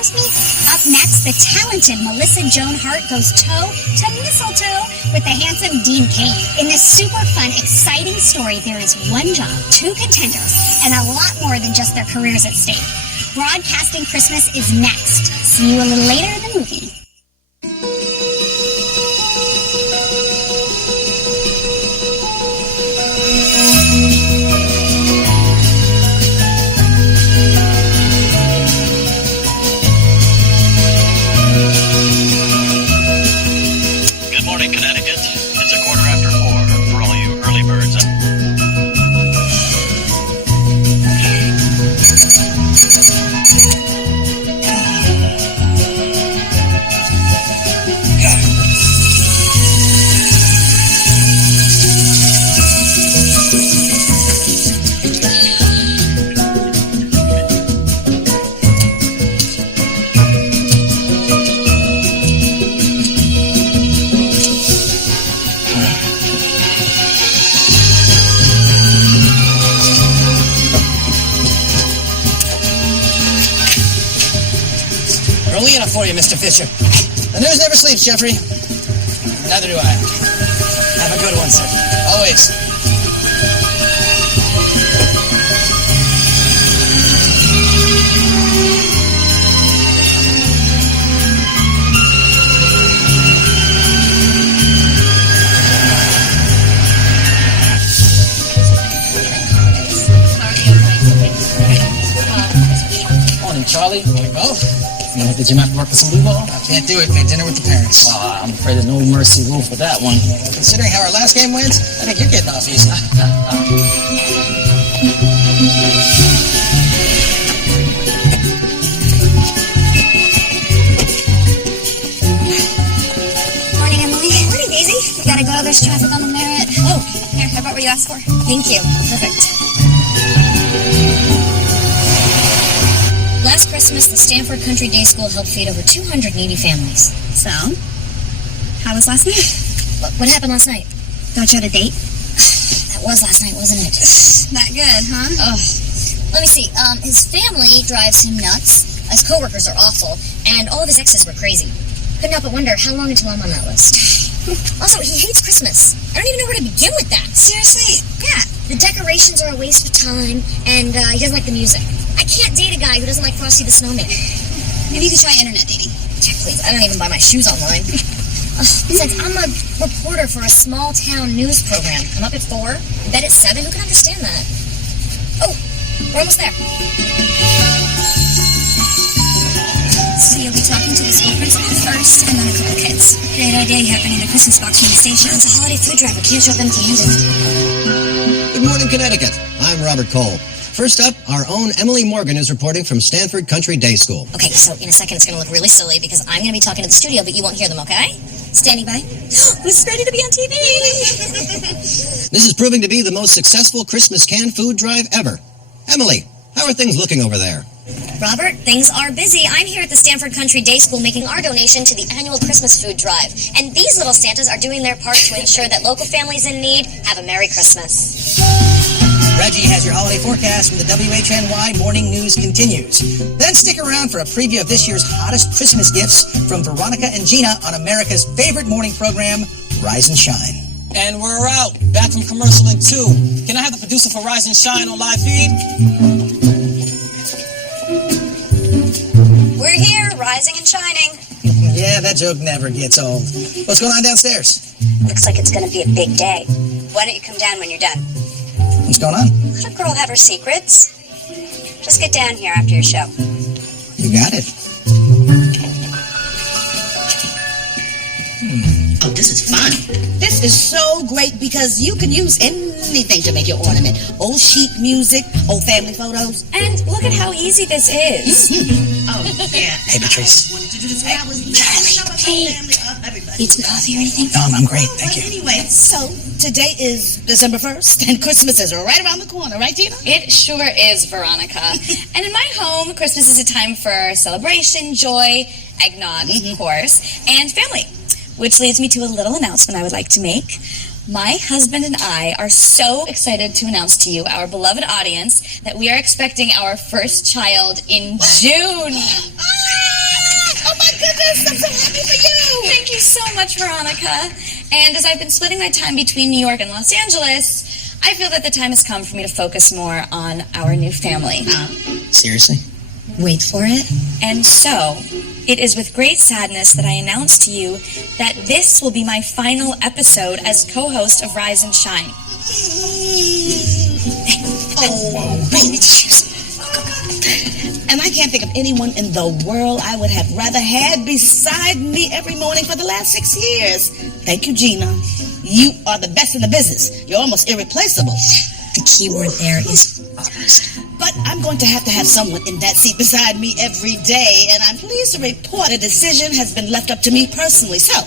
loves me? Up next, the talented Joan Hart goes toe to mistletoe with the handsome Dean Cain. In this super fun, exciting story, there is one job, two contenders, and a lot more than just their careers at stake. Broadcasting Christmas is next. See you a little later in the movie. Good morning, Connecticut. It's 4:15 for all you early birds. For you, Mr. Fisher. The news never sleeps, Jeffrey. Neither do I. Have a good one, sir. Always. Morning, Charlie. Morning, Bo. You want to hit the gym after work for some blue ball? I can't do it, man. Dinner with the parents. I'm afraid there's no mercy rule for that one. Well, considering how our last game went, I think you're getting off easy. Morning, Emily. Morning, Daisy. You gotta go. There's traffic on the Merritt. Oh, here. How about what you asked for? Thank you. Perfect. Last Christmas, the Stanford Country Day School helped feed over 200 needy families. So, how was last night? What happened last night? Thought you had a date? That was last night, wasn't it? Not good, huh? Oh. Let me see. His family drives him nuts. His coworkers are awful. And all of his exes were crazy. Couldn't help but wonder how long until I'm on that list. Also, he hates Christmas. I don't even know where to begin with that. Seriously? Yeah. The decorations are a waste of time, and he doesn't like the music. I can't date a guy who doesn't like Frosty the Snowman. Maybe you could try internet dating. Please, I don't even buy my shoes online. Besides, I'm a reporter for a small town news program. I'm up at 4, bed at 7. Who can understand that? Oh, we're almost there. So you'll be talking to the school principal first, and then a couple kids. Great idea you have bringing the Christmas box from the station. It's a holiday food drive. We can't show up empty-handed. Good morning, Connecticut. I'm Robert Cole. First up, our own Emily Morgan is reporting from Stanford Country Day School. Okay, so in a second it's going to look really silly because I'm going to be talking to the studio, but you won't hear them, okay? Standing by. Who's ready to be on TV? This is proving to be the most successful Christmas canned food drive ever. Emily, how are things looking over there? Robert, things are busy. I'm here at the Stanford Country Day School making our donation to the annual Christmas food drive. And these little Santas are doing their part to ensure that local families in need have a Merry Christmas. Reggie has your holiday forecast from the WHNY Morning News continues. Then stick around for a preview of this year's hottest Christmas gifts from Veronika and Gina on America's favorite morning program, Rise and Shine. And we're out. Back from commercial in 2. Can I have the producer for Rise and Shine on live feed? We're here, rising and shining. Yeah, that joke never gets old. What's going on downstairs? Looks like it's going to be a big day. Why don't you come down when you're done? What's going on? Let a girl have her secrets. Just get down here after your show. You got it. Oh, this is fun. This is so great because you can use anything to make your ornament. Old sheet music, old family photos. And look at how easy this is. Oh, yeah. Hey, Patrice. I wanted to do this when I was little. Hey. Need some coffee or anything? No, I'm great, thank you. Anyway, so today is December 1st, and Christmas is right around the corner, right, Gina? It sure is, Veronica. And in my home, Christmas is a time for celebration, joy, eggnog, of course, and family. Which leads me to a little announcement I would like to make. My husband and I are so excited to announce to you, our beloved audience, that we are expecting our first child in June. Yes, I'm so happy for you. Thank you so much, Veronika. And as I've been splitting my time between New York and Los Angeles, I feel that the time has come for me to focus more on our new family. Seriously? Wait for it. And so, it is with great sadness that I announce to you that this will be my final episode as co-host of Rise and Shine. Oh, baby tissues. And I can't think of anyone in the world I would have rather had beside me every morning for the last 6 years. Thank you, Gina. You are the best in the business. You're almost irreplaceable. The key word there is almost. But I'm going to have someone in that seat beside me every day, and I'm pleased to report a decision has been left up to me personally. So,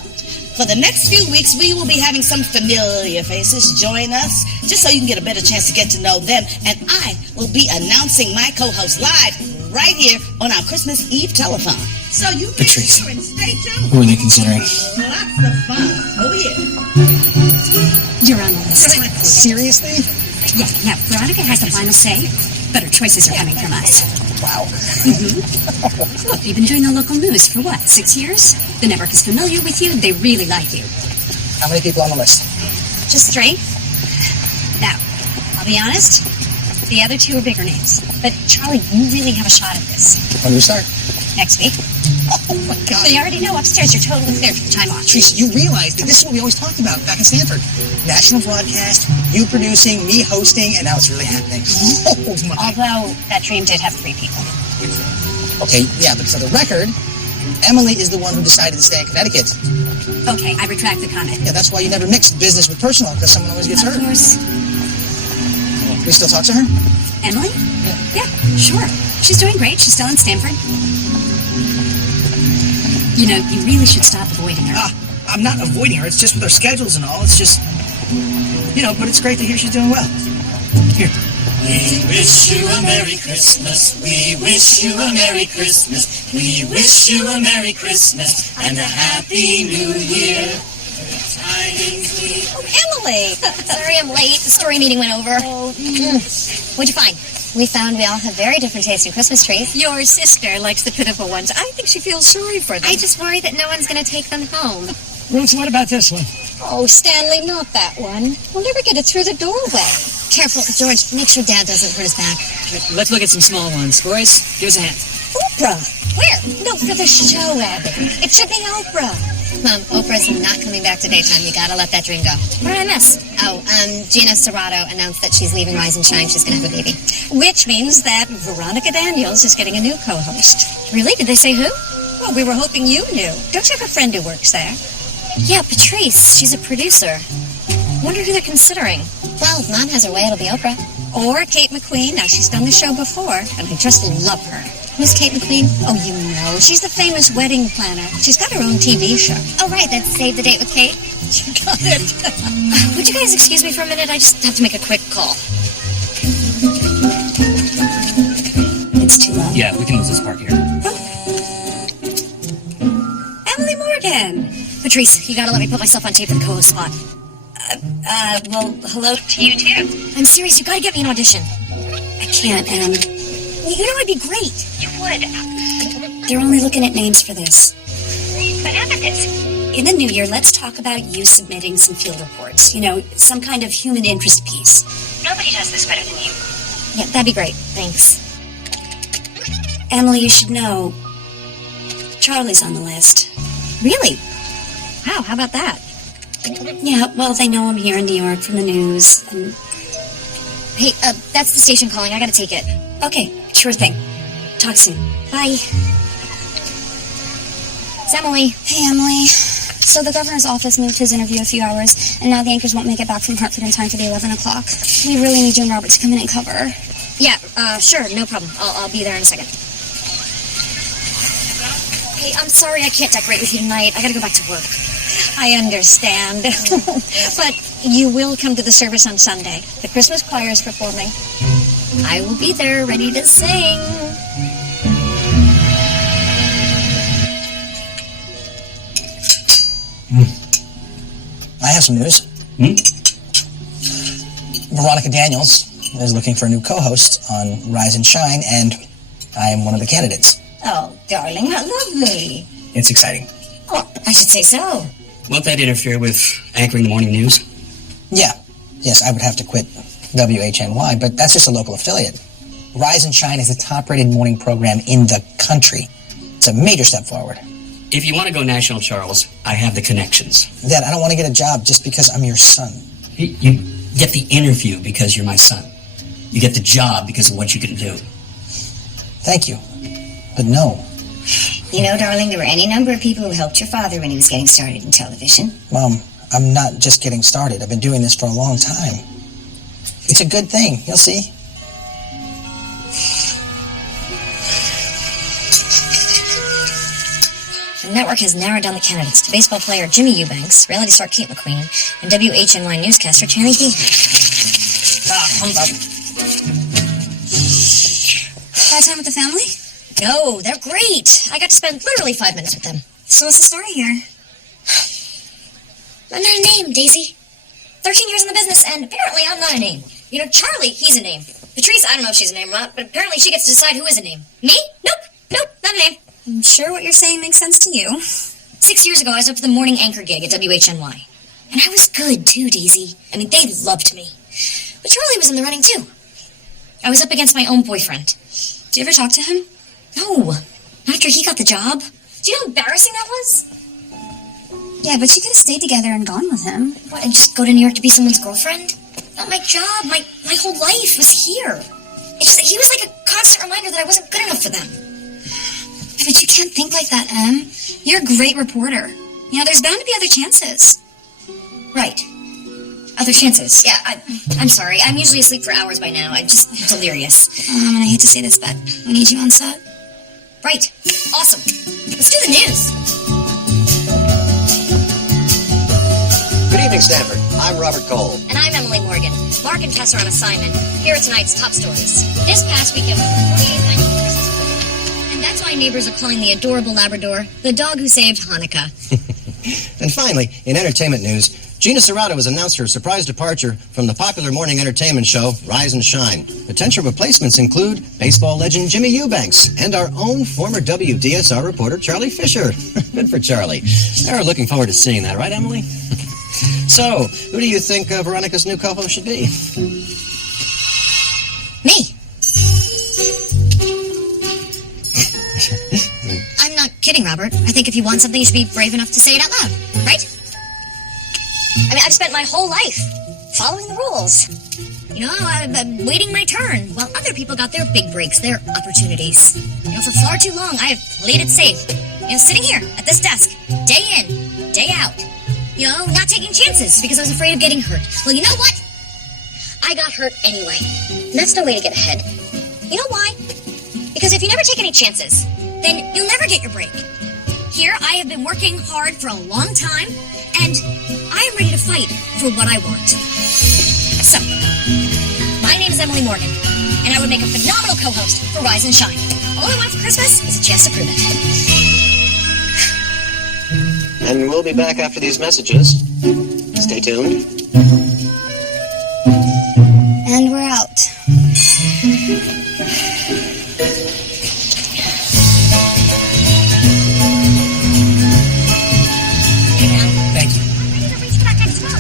for the next few weeks, we will be having some familiar faces join us, just so you can get a better chance to get to know them. And I will be announcing my co-host live right here on our Christmas Eve telethon. So you make Patrice, sure and stay tuned. who are they considering? Lots of fun. Oh, yeah. You're on the list. Seriously? Yeah, now, Veronika has the final say, but her choices are coming from us. Wow. Look, you've been doing the local news for what, 6 years? The network is familiar with you. They really like you. How many people on the list? Just 3. Now, I'll be honest, the other 2 are bigger names. But, Charlie, you really have a shot at this. When do we start? Next week. Oh, my God. They already know upstairs you're totally cleared for the time off. Patrice, you realize that this is what we always talked about back in Stanford. National broadcast, you producing, me hosting, and now it's really happening. Oh, my. Although, that dream did have 3 people. Okay, yeah, but for the record, Emily is the one who decided to stay in Connecticut. Okay, I retract the comment. Yeah, that's why you never mix business with personal, because someone always gets hurt. Of course. We still talk to her? Emily? Yeah, sure. She's doing great. She's still in Stanford. You know, you really should stop avoiding her. I'm not avoiding her. It's just with her schedules and all. It's just, but it's great to hear she's doing well. Here. We wish you a Merry Christmas. We wish you a Merry Christmas. We wish you a Merry Christmas and a Happy New Year. Oh, Emily! Sorry I'm late. The story meeting went over. What'd you find? We found we all have very different tastes in Christmas trees. Your sister likes the pitiful ones. I think she feels sorry for them. I just worry that no one's going to take them home. Ruth, what about this one? Oh, Stanley, not that one. We'll never get it through the doorway. Careful, George. Make sure Dad doesn't hurt his back. Let's look at some small ones. Boys, give us a hand. Oprah! Where? No, for the show, Abby. It should be Oprah. Mom, Oprah's not coming back to daytime. You gotta let that dream go. What did I miss? Gina Serrato announced that she's leaving Rise and Shine. She's gonna have a baby. Which means that Veronika Daniels is getting a new co-host. Really? Did they say who? Well, we were hoping you knew. Don't you have a friend who works there? Yeah, Patrice. She's a producer. Wonder who they're considering. Well, if Mom has her way, it'll be Oprah. Or Kate McQueen. Now, she's done the show before, and I just love her. Who's Kate McQueen? Oh, you know. She's the famous wedding planner. She's got her own TV show. Oh, right. That's Save the Date with Kate. You got it. Would you guys excuse me for a minute? I just have to make a quick call. It's too long. Yeah, we can move this part here. Emily Morgan. Patrice, you gotta let me put myself on tape for the co-host spot. Well, hello to you, too. I'm serious. You gotta get me an audition. I can't, You know I'd be great. You would. They're only looking at names for this. What happened is, in the new year, let's talk about you submitting some field reports. Some kind of human interest piece. Nobody does this better than you. Yeah, that'd be great. Thanks. Emily, you should know, Charlie's on the list. Really? Wow, how about that? Yeah, well, they know I'm here in New York from the news, and... Hey, that's the station calling. I gotta take it. Okay, sure thing. Talk soon. Bye. It's Emily. Hey, Emily. So the governor's office moved his interview a few hours, and now the anchors won't make it back from Hartford in time for the 11 o'clock. We really need you and Robert to come in and cover. Yeah, sure, no problem. I'll be there in a second. Hey, I'm sorry I can't decorate with you tonight. I gotta go back to work. I understand. But you will come to the service on Sunday. The Christmas choir is performing. I will be there, ready to sing. I have some news. Veronika Daniels is looking for a new co-host on Rise and Shine, and I am one of the candidates. Oh, darling, how lovely. It's exciting. Oh, I should say so. Won't that interfere with anchoring the morning news? Yeah. Yes, I would have to quit WHNY, but that's just a local affiliate. Rise and Shine is the top-rated morning program in the country. It's a major step forward. If you want to go national, Charles, I have the connections. Dad, I don't want to get a job just because I'm your son. You get the interview because you're my son. You get the job because of what you can do. Thank you, but no. You know, darling, there were any number of people who helped your father when he was getting started in television. Mom, I'm not just getting started. I've been doing this for a long time. It's a good thing. You'll see. The network has narrowed down the candidates to baseball player Jimmy Eubanks, reality star Kate McQueen, and WHNY newscaster Channing Dean. Humbug. Bad time with the family? No, they're great. I got to spend literally 5 minutes with them. So what's the story here? I'm not a name, Daisy. 13 years in the business, and apparently I'm not a name. You know, Charlie, he's a name. Patrice, I don't know if she's a name or not, but apparently she gets to decide who is a name. Me? Nope, not a name. I'm sure what you're saying makes sense to you. 6 years ago, I was up for the morning anchor gig at WHNY. And I was good, too, Daisy. I mean, they loved me. But Charlie was in the running, too. I was up against my own boyfriend. Did you ever talk to him? No. After he got the job. Do you know how embarrassing that was? Yeah, but you could have stayed together and gone with him. What, and just go to New York to be someone's girlfriend? Not my job. My whole life was here. It's just that he was like a constant reminder that I wasn't good enough for them. Yeah, but you can't think like that, Em. You're a great reporter. You know, there's bound to be other chances. Right. Other chances. Yeah, I'm sorry. I'm usually asleep for hours by now. I'm just delirious. And I hate to say this, but we need you on set. Right. Awesome. Let's do the news. Good evening, Stanford. I'm Robert Cole. And I'm Emily Morgan. Mark and Tess are on assignment. Here are tonight's top stories. This past weekend was the 48th annual Christmas Movies. And that's why neighbors are calling the adorable Labrador the dog who saved Hanukkah. And finally, in entertainment news, Gina Serrato has announced her surprise departure from the popular morning entertainment show Rise and Shine. Potential replacements include baseball legend Jimmy Eubanks and our own former WDSR reporter Charlie Fisher. Good for Charlie. They're looking forward to seeing that, right, Emily? So, who do you think Veronica's new co-host should be? Me. I'm not kidding, Robert. I think if you want something, you should be brave enough to say it out loud, right? I mean, I've spent my whole life following the rules. You know, I'm waiting my turn while other people got their big breaks, their opportunities. You know, for far too long, I have played it safe. You know, sitting here at this desk, day in, day out. You know, not taking chances because I was afraid of getting hurt. Well, you know what? I got hurt anyway. And that's no way to get ahead. You know why? Because if you never take any chances, then you'll never get your break. Here, I have been working hard for a long time, and I am ready to fight for what I want. So, my name is Emily Morgan, and I would make a phenomenal co-host for Rise and Shine. All I want for Christmas is a chance to prove it. And we'll be back after these messages. Stay tuned. And we're out. Thank you. I'm ready to reach for that next row.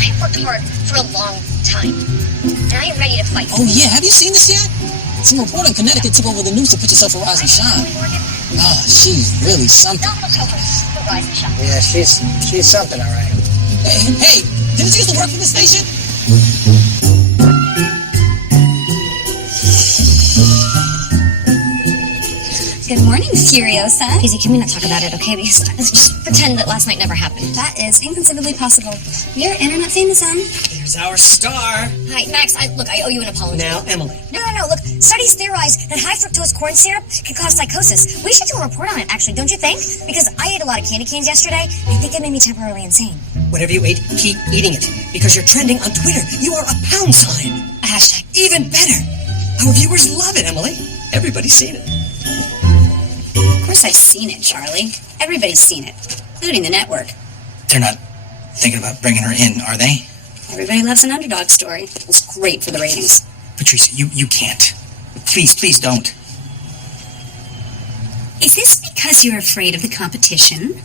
I have worked hard for a long time, and I am ready to fight. Oh, yeah. Have you seen this yet? Some reporter in Connecticut took over the news to put yourself for Rise and Shine. She's really something. Phenomenal co-host for Rise and Shine. Yeah, she's something, all right. Hey, didn't you used to work for this station? Good morning, Furiosa. Easy, can we not talk about it, okay? Because let's just pretend that last night never happened. That is inconceivably possible. You're internet famous, Em. Here's our star. Hi, Max, I owe you an apology. Now, Emily. No, look, studies theorize that high fructose corn syrup can cause psychosis. We should do a report on it, actually, don't you think? Because I ate a lot of candy canes yesterday, and I think it made me temporarily insane. Whatever you ate, keep eating it. Because you're trending on Twitter. You are a pound sign. A hashtag. Even better. Our viewers love it, Emily. Everybody's seen it. Of course I've seen it, Charlie. Everybody's seen it, including the network. They're not thinking about bringing her in, are they? Everybody loves an underdog story. It's great for the ratings. Patricia, you can't. Please don't. Is this because because you're afraid of the competition?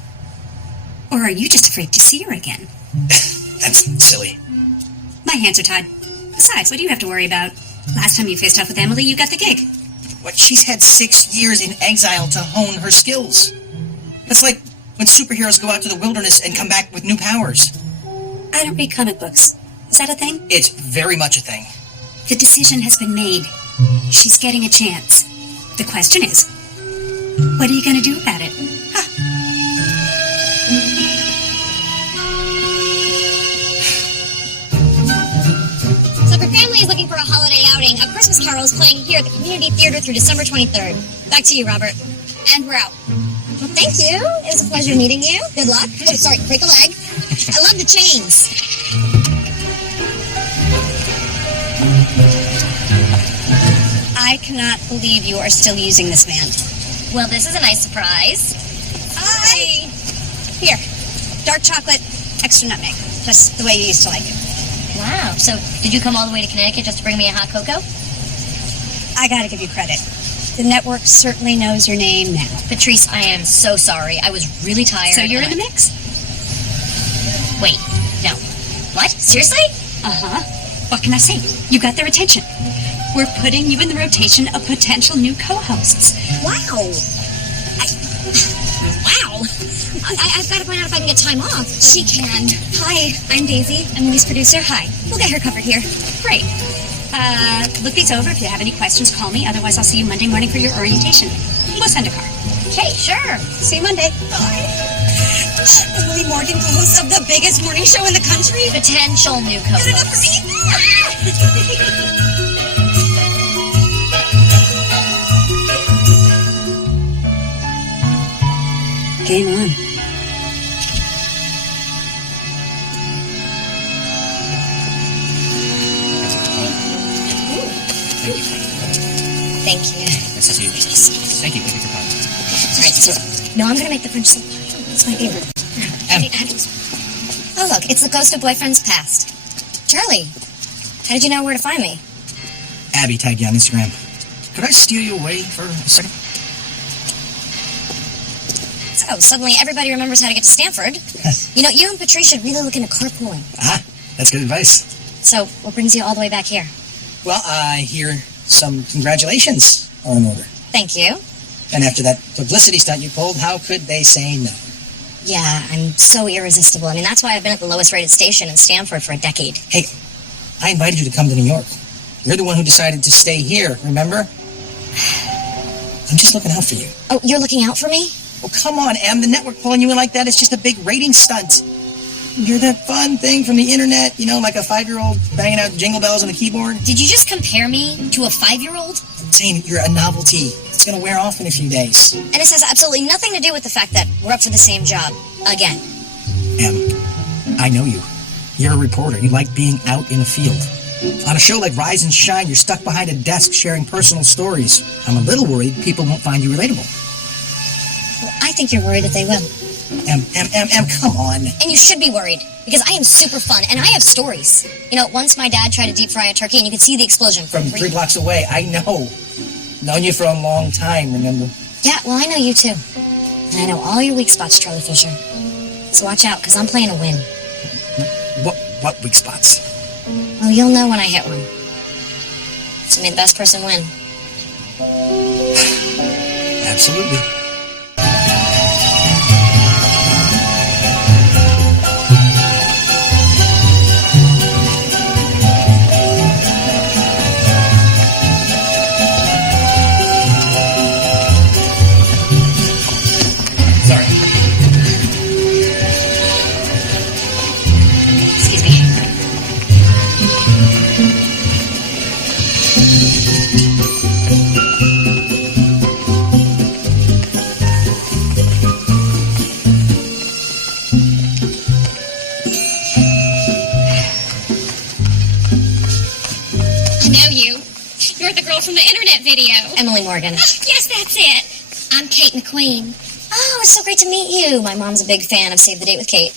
Or are you just afraid to see her again? That's silly. My hands are tied. Besides, what do you have to worry about? Last time you faced off with Emily, you got the gig. What? She's had 6 years in exile to hone her skills. It's like when superheroes go out to the wilderness and come back with new powers. I don't read comic books. Is that a thing? It's very much a thing. The decision has been made. She's getting a chance. The question is, what are you going to do about it? So if your family is looking for a holiday outing, A Christmas Carol is playing here at the Community Theater through December 23rd. Back to you, Robert. And we're out. Well, thank you. It was a pleasure meeting you. Good luck. Oh, sorry, break a leg. I love the chains. I cannot believe you are still using this band. Well, this is a nice surprise. Hi! Here, dark chocolate, extra nutmeg. Just the way you used to like it. Wow. So did you come all the way to Connecticut just to bring me a hot cocoa? I gotta give you credit. The network certainly knows your name now. Patrice, I am so sorry. I was really tired. So you're in the mix? Wait, no. What? Seriously? Uh-huh. What can I say? You got their attention. We're putting you in the rotation of potential new co-hosts. Wow. Wow. I've got to find out if I can get time off. She can. Hi, I'm Daisy, Emily's producer. Hi. We'll get her covered here. Great. Look these over. If you have any questions, call me. Otherwise, I'll see you Monday morning for your orientation. We'll send a car. Okay, sure. See you Monday. Bye. Emily Morgan, co-host of the biggest morning show in the country. Potential new co-host. Good enough for me? Game on. Thank you. Nice to see you. Thank you. Thank you for coming. All right, so no, I'm gonna make the French soup. It's my favorite. Oh, look, it's the ghost of boyfriends past. Charlie, how did you know where to find me? Abby tagged you on Instagram. Could I steal you away for a second? So suddenly everybody remembers how to get to Stanford. You know, you and Patrice should really look into carpooling. Ah, that's good advice. So what brings you all the way back here? Well, I hear some congratulations are in order. Thank you. And after that publicity stunt you pulled, how could they say no? Yeah, I'm so irresistible. I mean, that's why I've been at the lowest rated station in Stanford for a decade. Hey, I invited you to come to New York. You're the one who decided to stay here, remember? I'm just looking out for you. Oh, you're looking out for me? Oh, come on, Em. The network pulling you in like that is just a big rating stunt. You're that fun thing from the internet, you know, like a 5-year-old banging out jingle bells on the keyboard. Did you just compare me to a 5-year-old? I'm saying you're a novelty. It's going to wear off in a few days. And this has absolutely nothing to do with the fact that we're up for the same job. Again. Em, I know you. You're a reporter. You like being out in the field. On a show like Rise and Shine, you're stuck behind a desk sharing personal stories. I'm a little worried people won't find you relatable. Well, I think you're worried that they will. Em, come on. And you should be worried, because I am super fun, and I have stories. You know, once my dad tried to deep fry a turkey, and you could see the explosion. From 3 blocks away, I know. Known you for a long time, remember? Yeah, well, I know you too. And I know all your weak spots, Charlie Fisher. So watch out, because I'm playing to win. What weak spots? Well, you'll know when I hit one. So may the best person win. Absolutely. From the internet video. Emily Morgan. Yes, that's it. I'm Kate McQueen. Oh, it's so great to meet you. My mom's a big fan of Save the Date with Kate.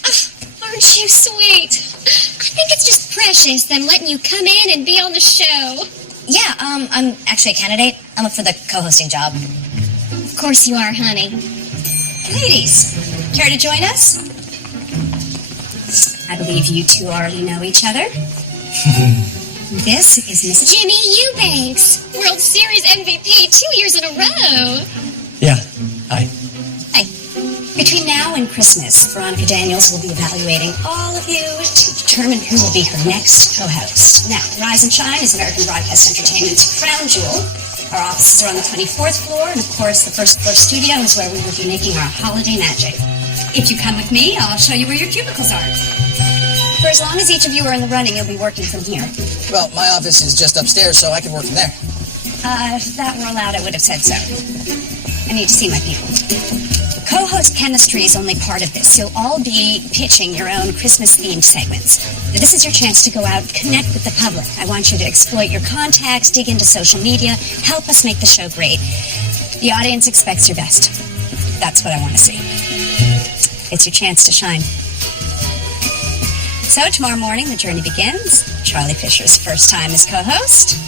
Aren't you sweet? I think it's just precious them letting you come in and be on the show. Yeah, I'm actually a candidate. I'm up for the co-hosting job. Of course you are, honey. Ladies, care to join us? I believe you two already know each other. This is Miss Jimmy Eubanks, World Series MVP 2 years in a row. Yeah. Hi. Hi. Between now and Christmas, Veronika Daniels will be evaluating all of you to determine who will be her next co-host. Now, Rise and Shine is American Broadcast Entertainment's crown jewel. Our offices are on the 24th floor, and of course, the first floor studio is where we will be making our holiday magic. If you come with me, I'll show you where your cubicles are. For as long as each of you are in the running, you'll be working from here. Well, my office is just upstairs, so I can work from there. If that were allowed, I would have said so. I need to see my people. The co-host chemistry is only part of this. You'll all be pitching your own Christmas-themed segments. This is your chance to go out and connect with the public. I want you to exploit your contacts, dig into social media, help us make the show great. The audience expects your best. That's what I want to see. It's your chance to shine. So tomorrow morning, the journey begins. Charlie Fisher's first time as co-host.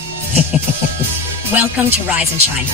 Welcome to Rise and Shine.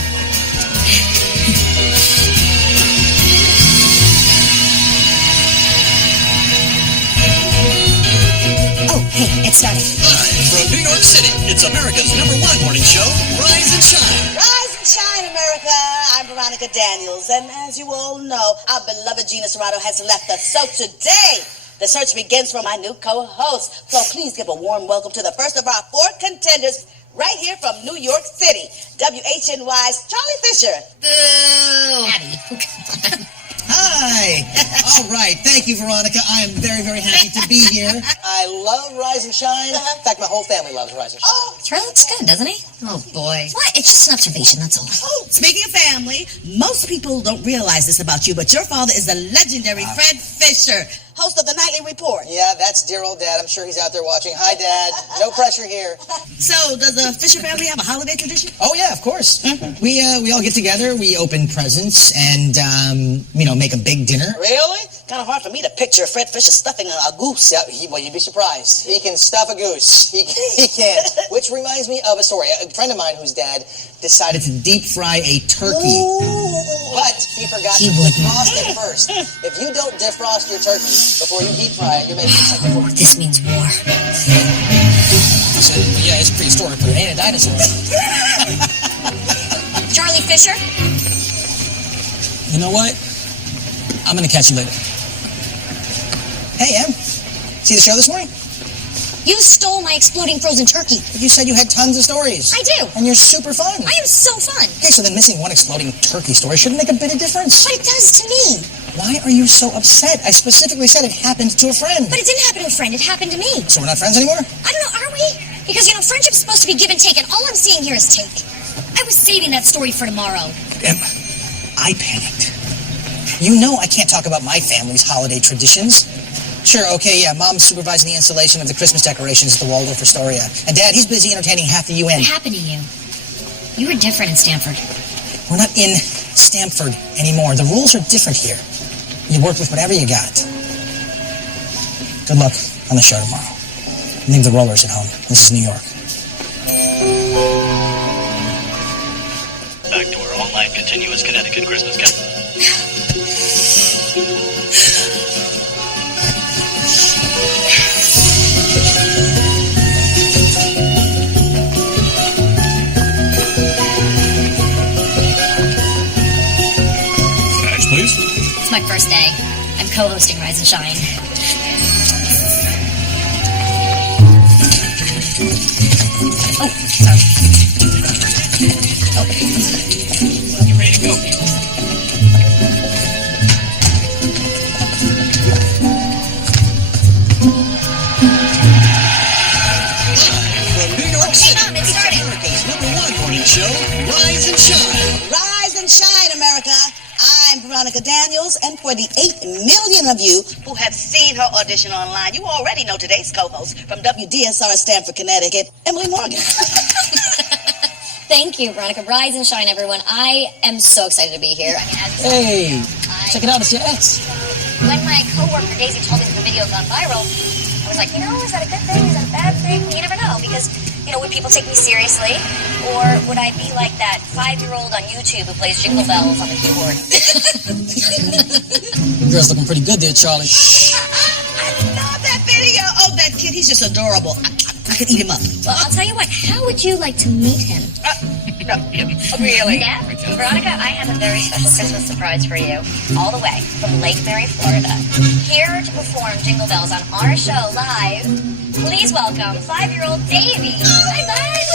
Oh, hey, it started. Live from New York City, it's America's #1 morning show, Rise and Shine. Rise and shine, America. I'm Veronika Daniels, and as you all know, our beloved Gina Serrato has left us. So today, the search begins for my new co-host. So please give a warm welcome to the first of our 4 contenders right here from New York City, WHNY's Charlie Fisher. Boo! Abby. Hi. All right. Thank you, Veronika. I am very, very happy to be here. I love Rise and Shine. In fact, my whole family loves Rise and Shine. Oh, Charlie looks good, doesn't he? Oh, boy. What? It's just an observation, that's all. oh, speaking of family, most people don't realize this about you, but your father is the legendary Fred Fisher, host of the Nightly Report. Yeah, that's dear old Dad. I'm sure he's out there watching. Hi, Dad. No pressure here. So, does the Fisher family have a holiday tradition? Oh, yeah, of course. We all get together. We open presents and, make a big dinner. Really? Kind of hard for me to picture Fred Fisher stuffing a goose. Yeah, you'd be surprised. He can stuff a goose. He can. Which reminds me of a story. A friend of mine whose dad decided to deep fry a turkey. Ooh. But he forgot to defrost it first. If you don't defrost your turkey before you deep fry it, you're making something for it. This means war. So, yeah, it's prehistoric, but it ain't a dinosaur. Charlie Fisher? You know what? I'm gonna catch you later. Hey, Em. See the show this morning? You stole my exploding frozen turkey. You said you had tons of stories. I do. And you're super fun. I am so fun. Okay, so then missing one exploding turkey story shouldn't make a bit of difference. But it does to me. Why are you so upset? I specifically said it happened to a friend. But it didn't happen to a friend. It happened to me. So we're not friends anymore? I don't know, are we? Because, friendship's supposed to be give and take, and all I'm seeing here is take. I was saving that story for tomorrow. Em, I panicked. You know I can't talk about my family's holiday traditions. Sure, okay, yeah, Mom's supervising the installation of the Christmas decorations at the Waldorf Astoria. And Dad, he's busy entertaining half the UN. What happened to you? You were different in Stanford. We're not in Stanford anymore. The rules are different here. You work with whatever you got. Good luck on the show tomorrow. Leave the rollers at home. This is New York. Back to our all-night continuous Connecticut Christmas countdown. Please. It's my first day. I'm co-hosting Rise and Shine. Oh, sorry. Oh. You ready to go, people? From New York City, Mom, it it's started. America's #1 morning show, Rise and Shine. Rise and shine, America. I'm Veronika Daniels, and for the 8 million of you who have seen her audition online, you already know today's co-host from WDSR Stamford, Connecticut, Emily Morgan. Thank you, Veronika. Rise and shine, everyone. I am so excited to be here. Hey, check it out. It's your ex. When my coworker Daisy told me that the video got viral, I was like, is that a good thing? Is that a bad thing? You never know, because, would people take me seriously? Or would I be like that 5-year-old on YouTube who plays Jingle Bells on the keyboard? Girl's looking pretty good there, Charlie. I love that video. Oh, that kid, he's just adorable. I could eat him up. Well, I'll tell you what, how would you like to meet him? No, really? Yeah? Veronica, I have a very special Christmas surprise for you. All the way from Lake Mary, Florida. Here to perform Jingle Bells on our show live. Please welcome 5-year-old Davy. Hi, bud.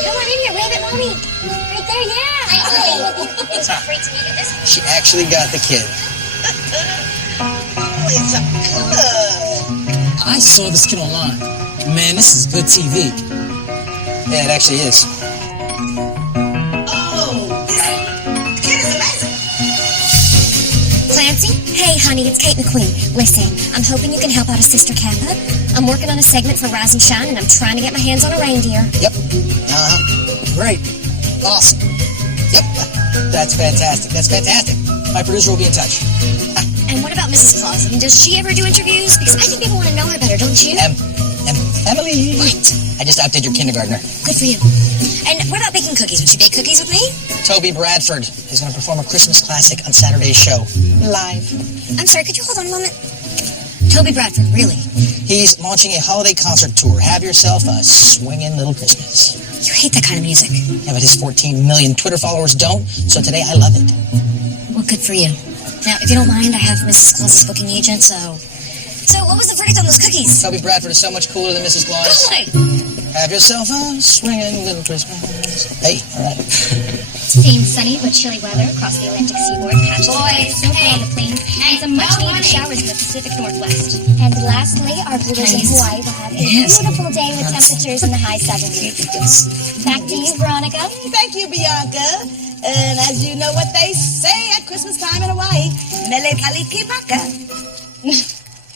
Come on in here. Wave at Mommy. Right there, yeah. Hi, Mommy. It's so great to meet you. She actually got the kid. He's so good. I saw this kid online. Man, this is good TV. Yeah, it actually is. Hey, honey, it's Kate McQueen. Listen, I'm hoping you can help out a sister Kappa. I'm working on a segment for Rise and Shine, and I'm trying to get my hands on a reindeer. Yep. Great. Awesome. Yep. That's fantastic. That's fantastic. My producer will be in touch. And what about Mrs. Claus? I mean, does she ever do interviews? Because I think people want to know her better, don't you? Emily. What? I just outdid your kindergartner. Good for you. And what about baking cookies? Would you bake cookies with me? Toby Bradford is going to perform a Christmas classic on Saturday's show. Live. I'm sorry, could you hold on a moment? Toby Bradford, really? He's launching a holiday concert tour. Have yourself a swinging little Christmas. You hate that kind of music. Yeah, but his 14 million Twitter followers don't, so today I love it. Well, good for you. Now, if you don't mind, I have Mrs. Claus's booking agent, so what was the verdict on those cookies? Toby Bradford is so much cooler than Mrs. Claus. Have yourself a swinging little Christmas. Hey, all right. Seems sunny but chilly weather across the Atlantic seaboard. Patches of snow on the plains, and some much-needed showers in the Pacific Northwest. And lastly, our viewers in Hawaii will have a beautiful day with temperatures in the high 70s. Back to you, Veronica. Thank you, Bianca. And as you know what they say at Christmas time in Hawaii, mele kaliki maka.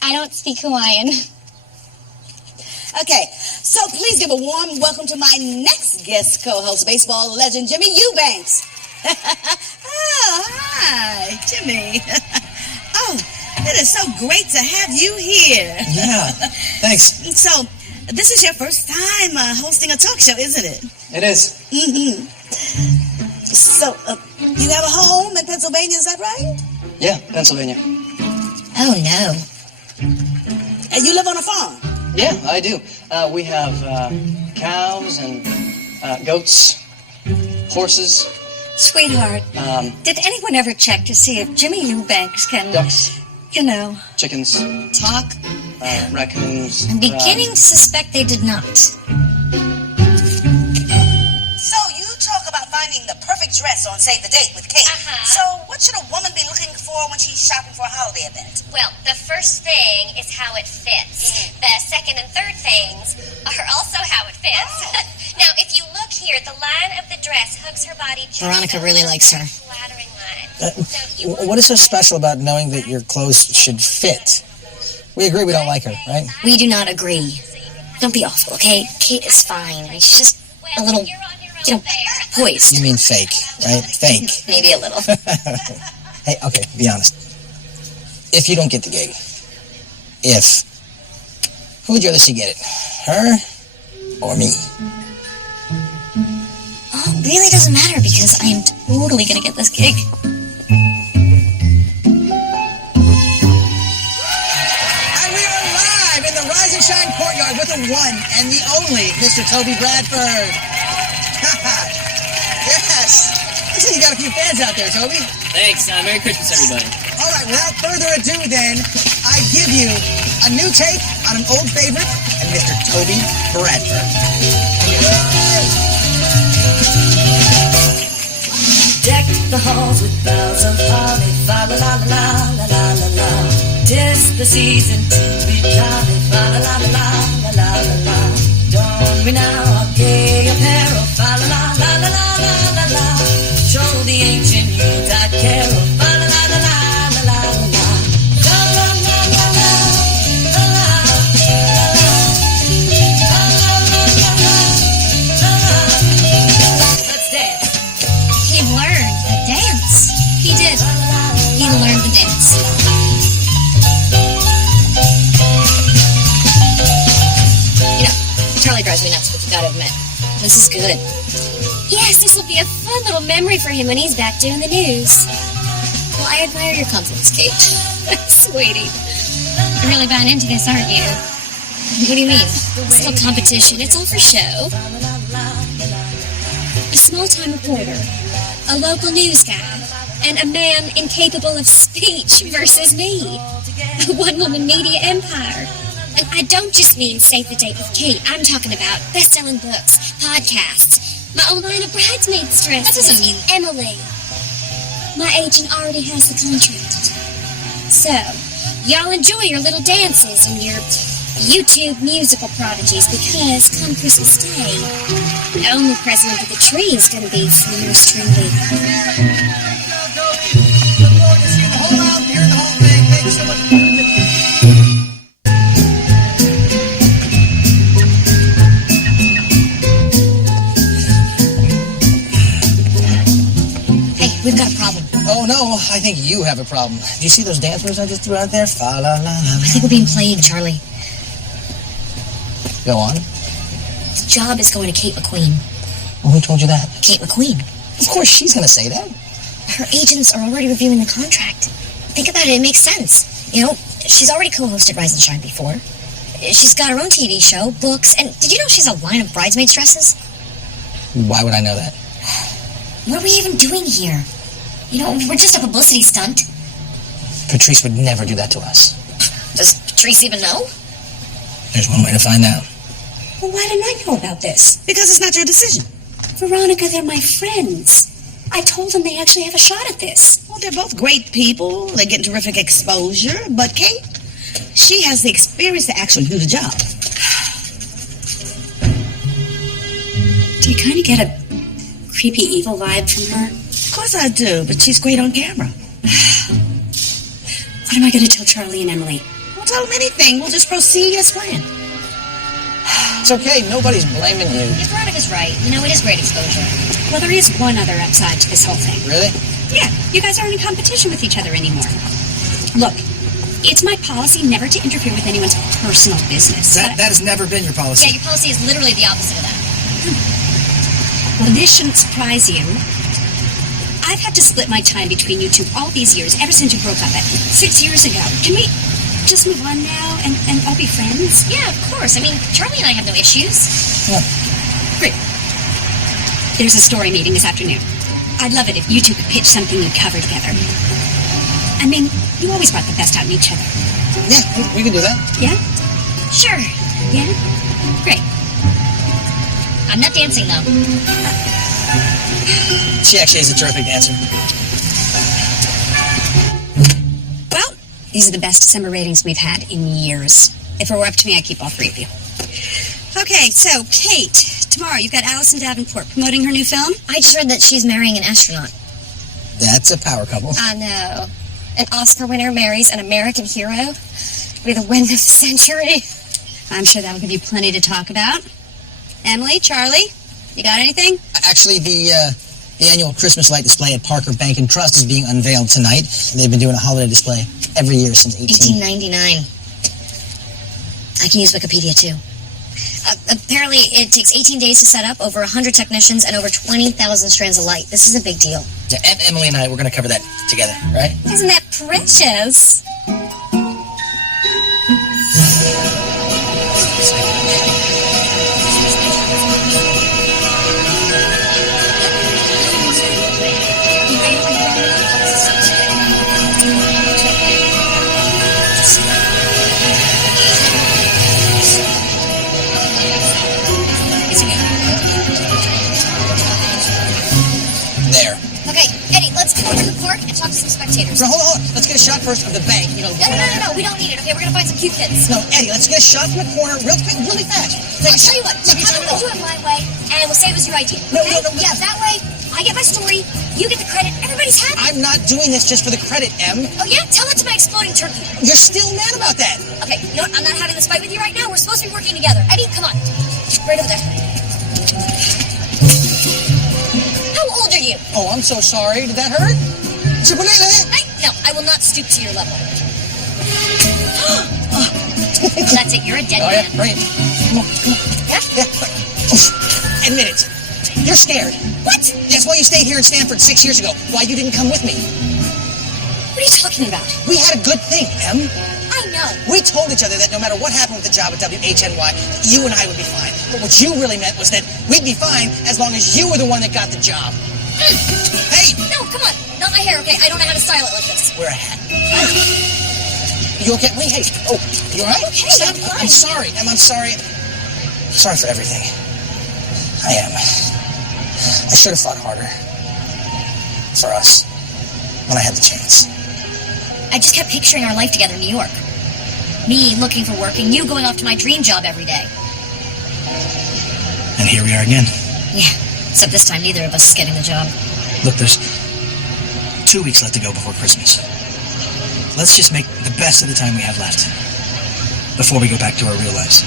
I don't speak Hawaiian. Okay, so please give a warm welcome to my next guest co-host, baseball legend Jimmy Eubanks. Oh, hi, Jimmy. Oh, it is so great to have you here. Yeah, thanks. So, this is your first time hosting a talk show, isn't it? It is. Mm-hmm. So, you have a home in Pennsylvania, is that right? Yeah, Pennsylvania. Oh, no. And you live on a farm? Yeah, I do. We have cows and goats, horses. Sweetheart, did anyone ever check to see if Jimmy Eubanks can... Ducks. Chickens. Talk? Raccoons. I'm beginning to suspect they did not. So, you talk about finding the perfect dress on Save the Date with Kate. So, what should a woman be looking for when she's shopping for a holiday event? Well, the first thing is how it fits. The second and third things are also how it fits. Now, if you look here, the line of the dress hooks her body just Veronica really likes her. flattering line. What is so special about knowing that your clothes should fit? We agree we don't like her, right? We do not agree. Don't be awful, okay? Kate is fine. I mean, she's just a little, poised. You mean fake, right? Fake. Maybe a little. Hey, okay, be honest. If you don't get the gig, who would you rather see get it? Her or me? Oh, it really doesn't matter because I am totally gonna get this gig. And we are live in the Rise and Shine courtyard with the one and the only Mr. Toby Bradford. Yes. Looks like you got a few fans out there, Toby. Thanks. Merry Christmas, everybody. All right, without further ado, then, I give you a new take on an old favorite and Mr. Toby Bradford. Deck the halls with boughs of holly, fa la la la la la la la. 'Tis the season to be jolly, fa la la la la la la la. Don we now our gay apparel, fa la la la la la la la la. Show the ancient Yuletide carol, fa la la la la la la la la. La la la la la la la la la. Let's dance. He learned the dance. He did. He learned the dance. Gotta admit, this is good. Yes, this will be a fun little memory for him when he's back doing the news. Well, I admire your confidence, Kate. Sweetie. You're really buying into this, aren't you? What do you mean? It's no competition. It's all for show. A small-time reporter, a local news guy, and a man incapable of speech versus me. A one-woman media empire. And I don't just mean Save the Date with Kate. I'm talking about best-selling books, podcasts, my own line of bridesmaids dresses. That doesn't mean... Emily. My agent already has the contract. So, y'all enjoy your little dances and your YouTube musical prodigies because come Christmas Day, the only present under the tree is going to be from yours truly. We've got a problem. Oh, no, I think you have a problem. Do you see those dance moves I just threw out there? Fa-la-la-la. I think we're being played, Charlie. Go on. The job is going to Kate McQueen. Well, who told you that? Kate McQueen. Of course she's going to say that. Her agents are already reviewing the contract. Think about it, it makes sense. You know, she's already co-hosted Rise and Shine before. She's got her own TV show, books, and did you know she has a line of bridesmaids dresses? Why would I know that? What are we even doing here? You know, we're just a publicity stunt. Patrice would never do that to us. Does Patrice even know? There's one way to find out. Well, why didn't I know about this? Because it's not your decision. Veronika, they're my friends. I told them they actually have a shot at this. Well, they're both great people. They get terrific exposure. But Kate, she has the experience to actually do the job. Do you kind of get a creepy evil vibe from her? Of course I do, but she's great on camera. What am I going to tell Charlie and Emily? Don't tell them anything. We'll just proceed as planned. It's okay. Nobody's blaming you. Yeah, Veronika's right. You know, it is great exposure. Well, there is one other upside to this whole thing. Really? Yeah, you guys aren't in competition with each other anymore. Look, it's my policy never to interfere with anyone's personal business. That has never been your policy. Yeah, your policy is literally the opposite of that. Well, this shouldn't surprise you. I've had to split my time between you two all these years, ever since you broke up 6 years ago. Can we just move on now and all be friends? Yeah, of course. I mean, Charlie and I have no issues. Yeah. Great. There's a story meeting this afternoon. I'd love it if you two could pitch something you'd cover together. I mean, you always brought the best out in each other. Yeah, we can do that. Yeah? Sure. Yeah? Great. I'm not dancing, though. She actually is a terrific dancer. Well, these are the best December ratings we've had in years. If it were up to me, I'd keep all three of you. Okay, so, Kate, tomorrow you've got Allison Davenport promoting her new film. I just read that she's marrying an astronaut. That's a power couple. I know. An Oscar winner marries an American hero. It'll be the win of the century. I'm sure that'll give you plenty to talk about. Emily, Charlie, you got anything? Actually, the annual Christmas light display at Parker Bank and Trust is being unveiled tonight. They've been doing a holiday display every year since 1899. I can use Wikipedia, too. Apparently, it takes 18 days to set up, over 100 technicians, and over 20,000 strands of light. This is a big deal. Yeah, Emily and I, we're going to cover that together, right? Isn't that precious? There. Okay, Eddie, let's go over to the park and talk to some spectators. No, hold on. Let's get a shot first of the bank. You know. No, we don't need it, okay? We're gonna find some cute kids. No, Eddie, let's get a shot from the corner real quick, really fast. I'll tell you what, how about we do it my way, and we'll save us your idea, okay? No. Yeah, that way, I get my story, you get the credit, everybody's happy. I'm not doing this just for the credit, Em. Oh yeah? Tell it to my exploding turkey. You're still mad about that. Okay, you know what? I'm not having this fight with you right now. We're supposed to be working together. Eddie, come on. Right over there. How old are you? Oh, I'm so sorry. Did that hurt? No, I will not stoop to your level. That's it. You're a dead man. Yeah, right. Come on. Yeah? Yeah. Admit it. You're scared. What? That's why you stayed here in Stanford 6 years ago. Why you didn't come with me. What are you talking about? We had a good thing, Em. I know. We told each other that no matter what happened with the job at WHNY, you and I would be fine. But what you really meant was that we'd be fine as long as you were the one that got the job. Hey! No, come on. Not my hair, okay? I don't know how to style it like this. Wear a hat. You okay? Wait, hey. Oh, you all right? Okay, Stop. I'm fine. I'm sorry, Em. I'm sorry. Sorry for everything. I am. I should have fought harder. For us. When I had the chance. I just kept picturing our life together in New York. Me looking for work and you going off to my dream job every day. And here we are again. Yeah, except this time neither of us is getting the job. Look, there's 2 weeks left to go before Christmas. Let's just make the best of the time we have left. Before we go back to our real lives.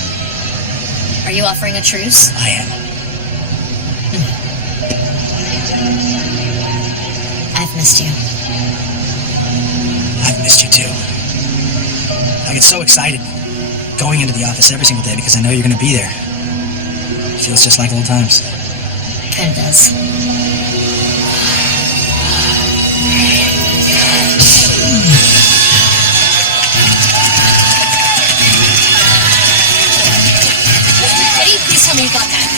Are you offering a truce? I am. I've missed you. I've missed you too. I get so excited going into the office every single day because I know you're going to be there. It feels just like old times. Kind of does. Ready? Please tell me you got that.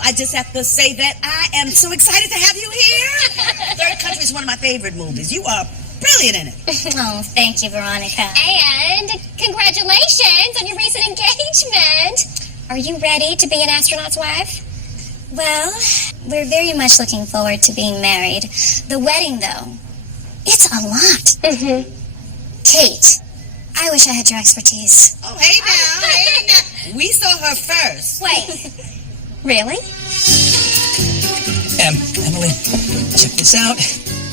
I just have to say that I am so excited to have you here. Third Country is one of my favorite movies. You are brilliant in it. Oh, thank you, Veronika. And congratulations on your recent engagement. Are you ready to be an astronaut's wife? Well, we're very much looking forward to being married. The wedding, though, it's a lot. Mm-hmm. Kate, I wish I had your expertise. Oh, hey now. We saw her first. Wait, really? Emily, check this out.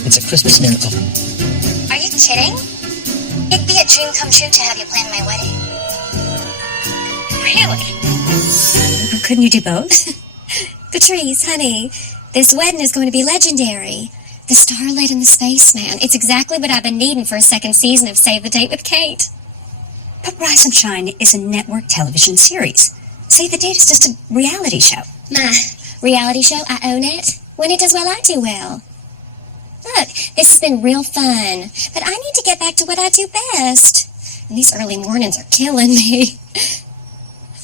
It's a Christmas miracle. Are you kidding? It'd be a dream come true to have you plan my wedding. Really? Couldn't you do both? Patrice, honey, this wedding is going to be legendary. The starlight and the spaceman. It's exactly what I've been needing for a second season of Save the Date with Kate. But Rise and Shine is a network television series. Save the Date is just a reality show. My reality show, I own it. When it does well, I do well. Look, this has been real fun, but I need to get back to what I do best. And these early mornings are killing me.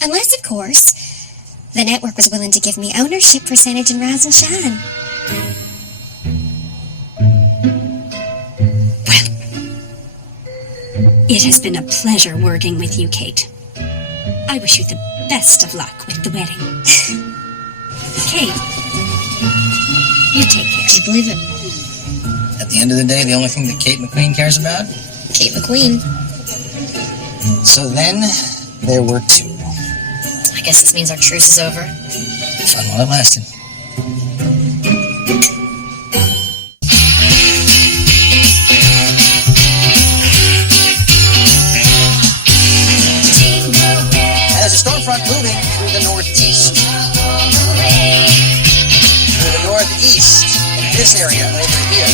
Unless, of course, the network was willing to give me ownership percentage in Rise and Shine. It has been a pleasure working with you, Kate. I wish you the best of luck with the wedding. Kate, you take care. Do you believe it? At the end of the day, the only thing that Kate McQueen cares about? Kate McQueen. So then, there were two. I guess this means our truce is over. Fun while it lasted. There's a stormfront moving through the northeast. Through the northeast. In this area over here.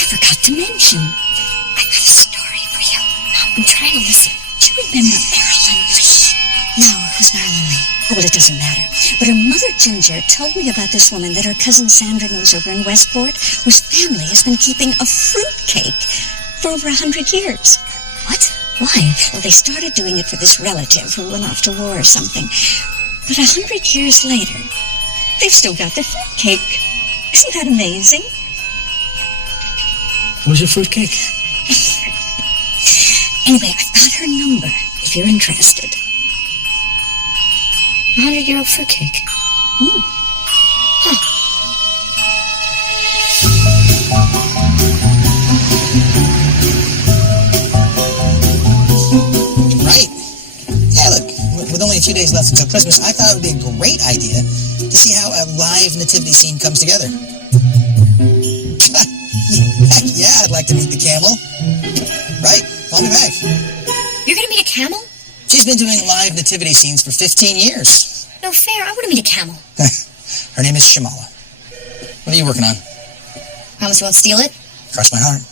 I forgot to mention, I've got a story for you. I'm trying to listen. Do you remember Marilyn Lee? No, who's Marilyn Lee? Oh, well, it doesn't matter. But her mother, Ginger, told me about this woman that her cousin Sandra knows over in Westport, whose family has been keeping a fruitcake for over 100 years. What? Why? Well, they started doing it for this relative who went off to war or something. But 100 years later, they've still got their fruitcake. Isn't that amazing? Who's your fruitcake? Anyway, I've got her number, if you're interested. 100-year-old fruitcake. Right. Yeah, look, with only a few days left until Christmas, I thought it would be a great idea to see how a live nativity scene comes together. Heck yeah, I'd like to meet the camel. Right, call me back. You're gonna meet a camel? She's been doing live nativity scenes for 15 years. No fair. I want to meet a camel. Her name is Shamala. What are you working on? Promise you won't steal it? Cross my heart.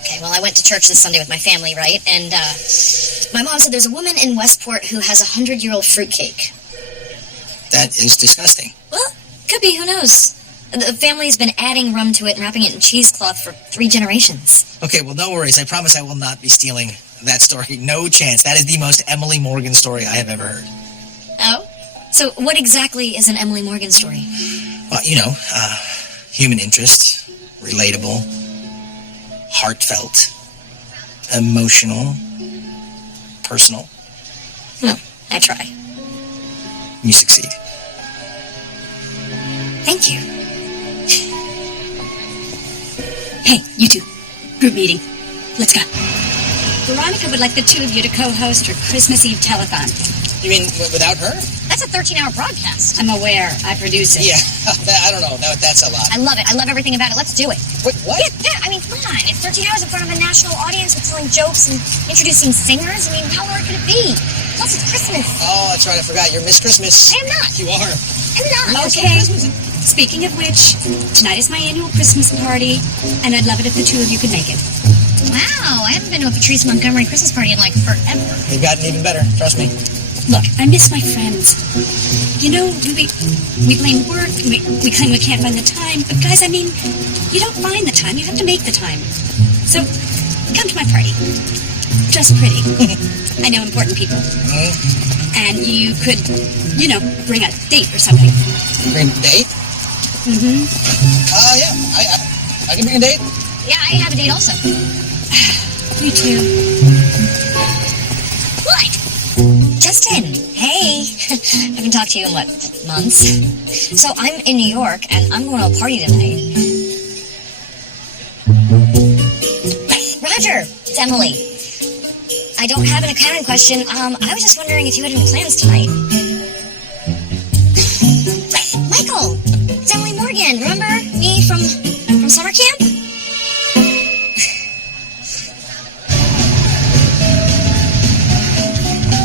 Okay, well, I went to church this Sunday with my family, right? And, my mom said there's a woman in Westport who has a 100-year-old fruitcake. That is disgusting. Well, could be. Who knows? The family's been adding rum to it and wrapping it in cheesecloth for 3 generations. Okay, well, no worries. I promise I will not be stealing that story. No chance. That is the most Emily Morgan story I have ever heard. Oh? So what exactly is an Emily Morgan story? Well, you know, human interest, relatable, heartfelt, emotional, personal. Well, I try. You succeed. Thank you. Hey, you two. Group meeting. Let's go. Veronika would like the two of you to co-host her Christmas Eve telethon. You mean without her? That's a 13-hour broadcast. I'm aware. I produce it. Yeah, I don't know. No, that's a lot. I love it. I love everything about it. Let's do it. Wait, what? Yeah, I mean, come on. It's 13 hours in front of a national audience with telling jokes and introducing singers. I mean, how hard could it be? Plus, it's Christmas. Oh, that's right. I forgot. You're Miss Christmas. I am not. You are. I'm not. Okay. Speaking of which, tonight is my annual Christmas party, and I'd love it if the two of you could make it. Wow, I haven't been to a Patrice Montgomery Christmas party in, like, forever. You've gotten even better. Trust me. Look, I miss my friends. You know, we blame work, we claim we can't find the time, but guys, I mean, you don't find the time, you have to make the time. So, come to my party. Dress pretty. I know important people. And you could, you know, bring a date or something. Bring a date? Mm-hmm. Yeah, I can bring a date. Yeah, I have a date also. Me too. What? Justin, hey. I haven't talked to you in, what, months? So I'm in New York, and I'm going to a party tonight. Roger, it's Emily. I don't have an accounting question. I was just wondering if you had any plans tonight. Michael, it's Emily Morgan. Remember me from summer camp?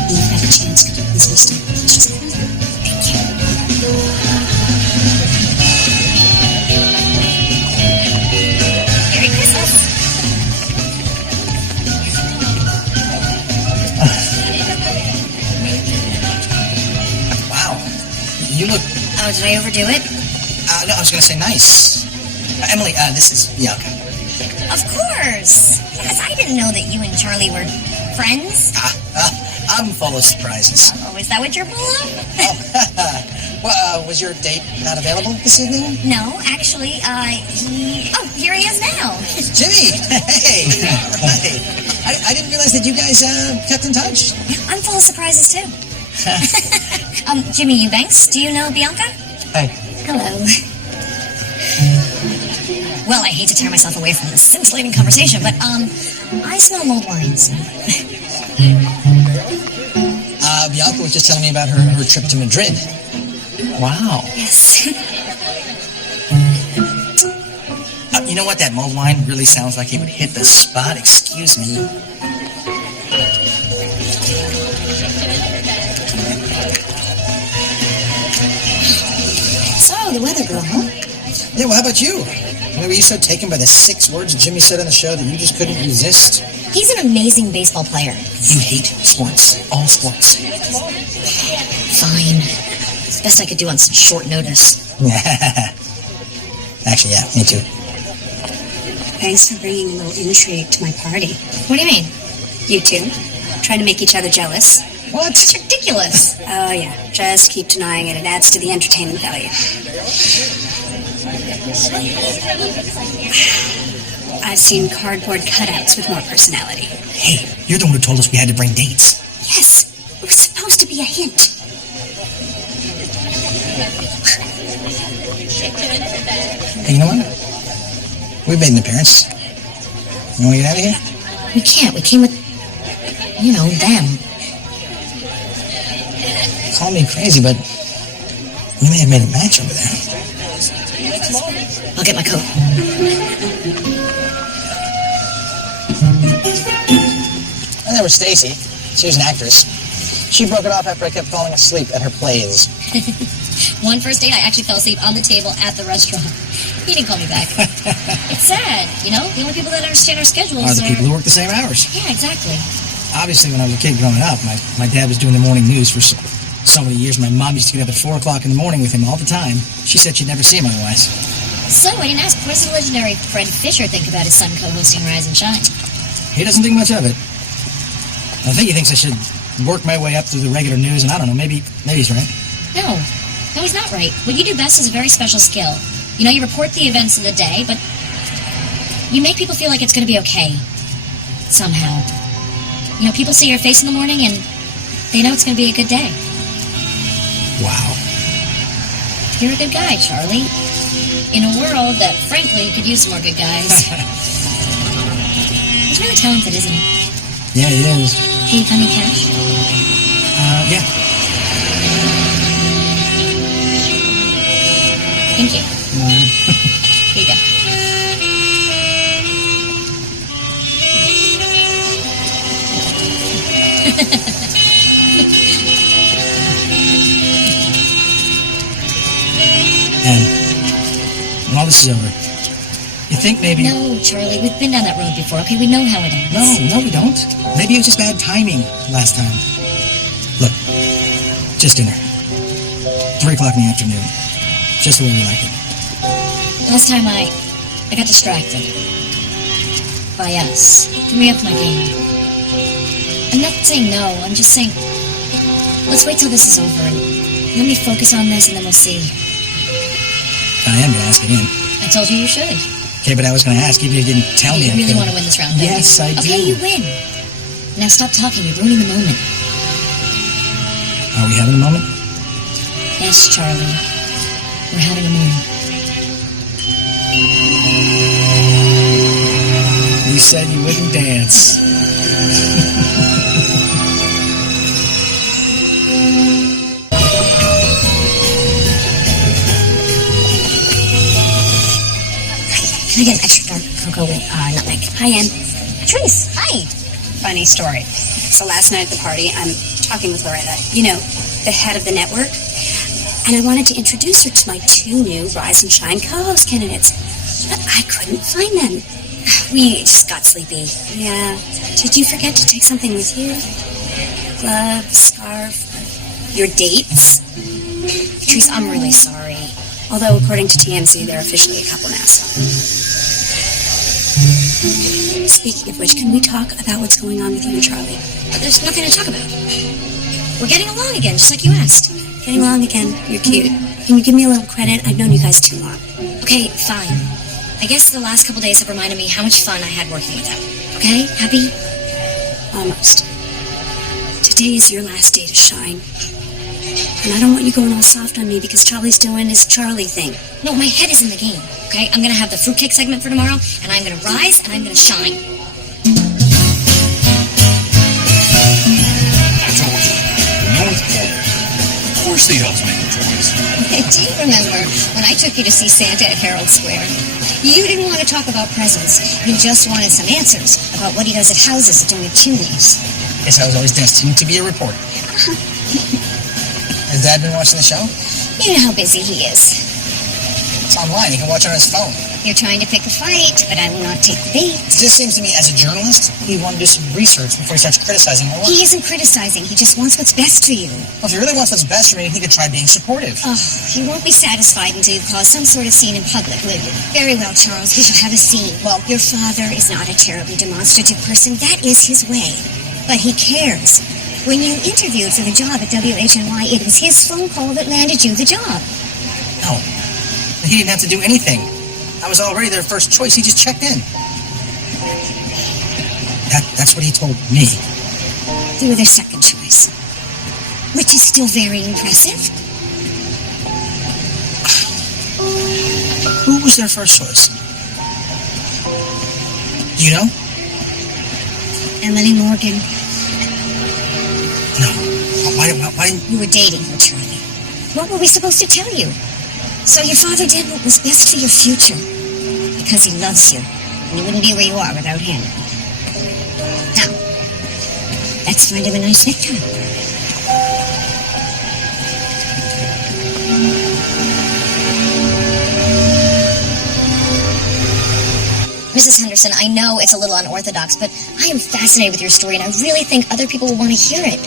You've got a chance to get this list. Thank you. Merry Christmas. Wow. You look... Oh, did I overdo it? No, I was going to say nice. Emily, this is Bianca. Of course. Yes, I didn't know that you and Charlie were friends. I'm full of surprises. Oh, is that what you're full of? Well, was your date not available this evening? No, actually, here he is now. Jimmy! Hey! All right. I didn't realize that you guys kept in touch. I'm full of surprises, too. Jimmy Eubanks, do you know Bianca? Hi. Hello. Well, I hate to tear myself away from this scintillating conversation, but, I smell mulled wines. Bianca was just telling me about her trip to Madrid. Wow. Yes. You know what? That mulled wine really sounds like it would hit the spot. Excuse me. So, the weather girl, huh? Yeah, well, how about you? Were you so taken by the 6 words Jimmy said on the show that you just couldn't resist? He's an amazing baseball player. You hate sports. All sports. Fine. It's the best I could do on such short notice. Actually, yeah, me too. Thanks for bringing a little intrigue to my party. What do you mean? You two? Trying to make each other jealous? What? It's ridiculous. Oh, yeah. Just keep denying it. It adds to the entertainment value. I've seen cardboard cutouts with more personality. Hey, you're the one who told us we had to bring dates. Yes. It was supposed to be a hint. Hey, you know what? We made an appearance. You want to get out of here? We can't. We came with, them. Call me crazy, but we may have made a match over there. I'll get my coat. And there was Stacy. She was an actress. She broke it off after I kept falling asleep at her plays. One first date, I actually fell asleep on the table at the restaurant. He didn't call me back. It's sad, The only people that understand our schedules Are the people who work the same hours. Yeah, exactly. Obviously, when I was a kid growing up, my dad was doing the morning news for so many years. My mom used to get up at 4 o'clock in the morning with him all the time. She said she'd never see him otherwise. So, I didn't ask, what does the legendary Fred Fisher think about his son co-hosting Rise and Shine? He doesn't think much of it. I think he thinks I should work my way up through the regular news, and I don't know, maybe he's right. No, he's not right. What you do best is a very special skill. You report the events of the day, but you make people feel like it's going to be okay. Somehow. People see your face in the morning, and they know it's going to be a good day. Wow. You're a good guy, Charlie. In a world that, frankly, could use some more good guys. He's really talented, isn't he? Yeah, he is. Can you find me cash? Yeah. Thank you. Here you go. And when all this is over, you think maybe... No, Charlie, we've been down that road before, okay? We know how it ends. No, we don't. Maybe it was just bad timing last time. Look, just dinner. 3 o'clock in the afternoon. Just the way we like it. Last time I got distracted. By us. Threw me off my game. I'm not saying no, I'm just saying, let's wait till this is over and let me focus on this and then we'll see. I am going to ask again. I told you should. Okay, but I was going to ask, even if you didn't tell me. You really want to win this round, don't you? Yes, I do. Okay, you win. Now stop talking, you're ruining the moment. Are we having a moment? Yes, Charlie. We're having a moment. You said you wouldn't dance. Can I get an extra dark cocoa with nutmeg? Hi, Ann. Trace, hi. Funny story. So last night at the party, I'm talking with Loretta, the head of the network, and I wanted to introduce her to my 2 new Rise and Shine co-host candidates, but I couldn't find them. We just got sleepy. Yeah. Did you forget to take something with you? Gloves, scarf, your dates? Trace, I'm really sorry. Although, according to TMZ, they're officially a couple now, so... Speaking of which, can we talk about what's going on with you and Charlie? There's nothing to talk about. We're getting along again, just like you asked. Getting along again. You're cute. Can you give me a little credit? I've known you guys too long. Okay, fine. I guess the last couple days have reminded me how much fun I had working with them. Okay? Happy? Almost. Today is your last day to shine. And I don't want you going all soft on me because Charlie's doing his Charlie thing. No, my head is in the game, okay? I'm gonna have the fruitcake segment for tomorrow, and I'm gonna rise, and I'm gonna shine. I told you, the North Pole. Of course the elves make the toys. Do you remember when I took you to see Santa at Herald Square? You didn't want to talk about presents. You just wanted some answers about what he does at houses during tea leaves. Guess I was always destined to be a reporter. Has Dad been watching the show? You know how busy he is. It's online. He can watch it on his phone. You're trying to pick a fight, but I will not take the bait. It just seems to me, as a journalist, he'd want to do some research before he starts criticizing my work. He isn't criticizing. He just wants what's best for you. Well, if he really wants what's best for me, he could try being supportive. Oh, you won't be satisfied until you cause some sort of scene in public, will you? Very well, Charles. We shall have a scene. Well, your father is not a terribly demonstrative person. That is his way. But he cares. When you interviewed for the job at WHNY, it was his phone call that landed you the job. No. He didn't have to do anything. I was already their first choice. He just checked in. That's what he told me. You were their second choice, which is still very impressive. Who was their first choice? Do you know? Emily Morgan. No. Why didn't... You were dating her, Charlie. What were we supposed to tell you? So your father did what was best for your future. Because he loves you. And you wouldn't be where you are without him. Now, let's find him a nice necktie. Mrs. Henderson, I know it's a little unorthodox, but I am fascinated with your story, and I really think other people will want to hear it.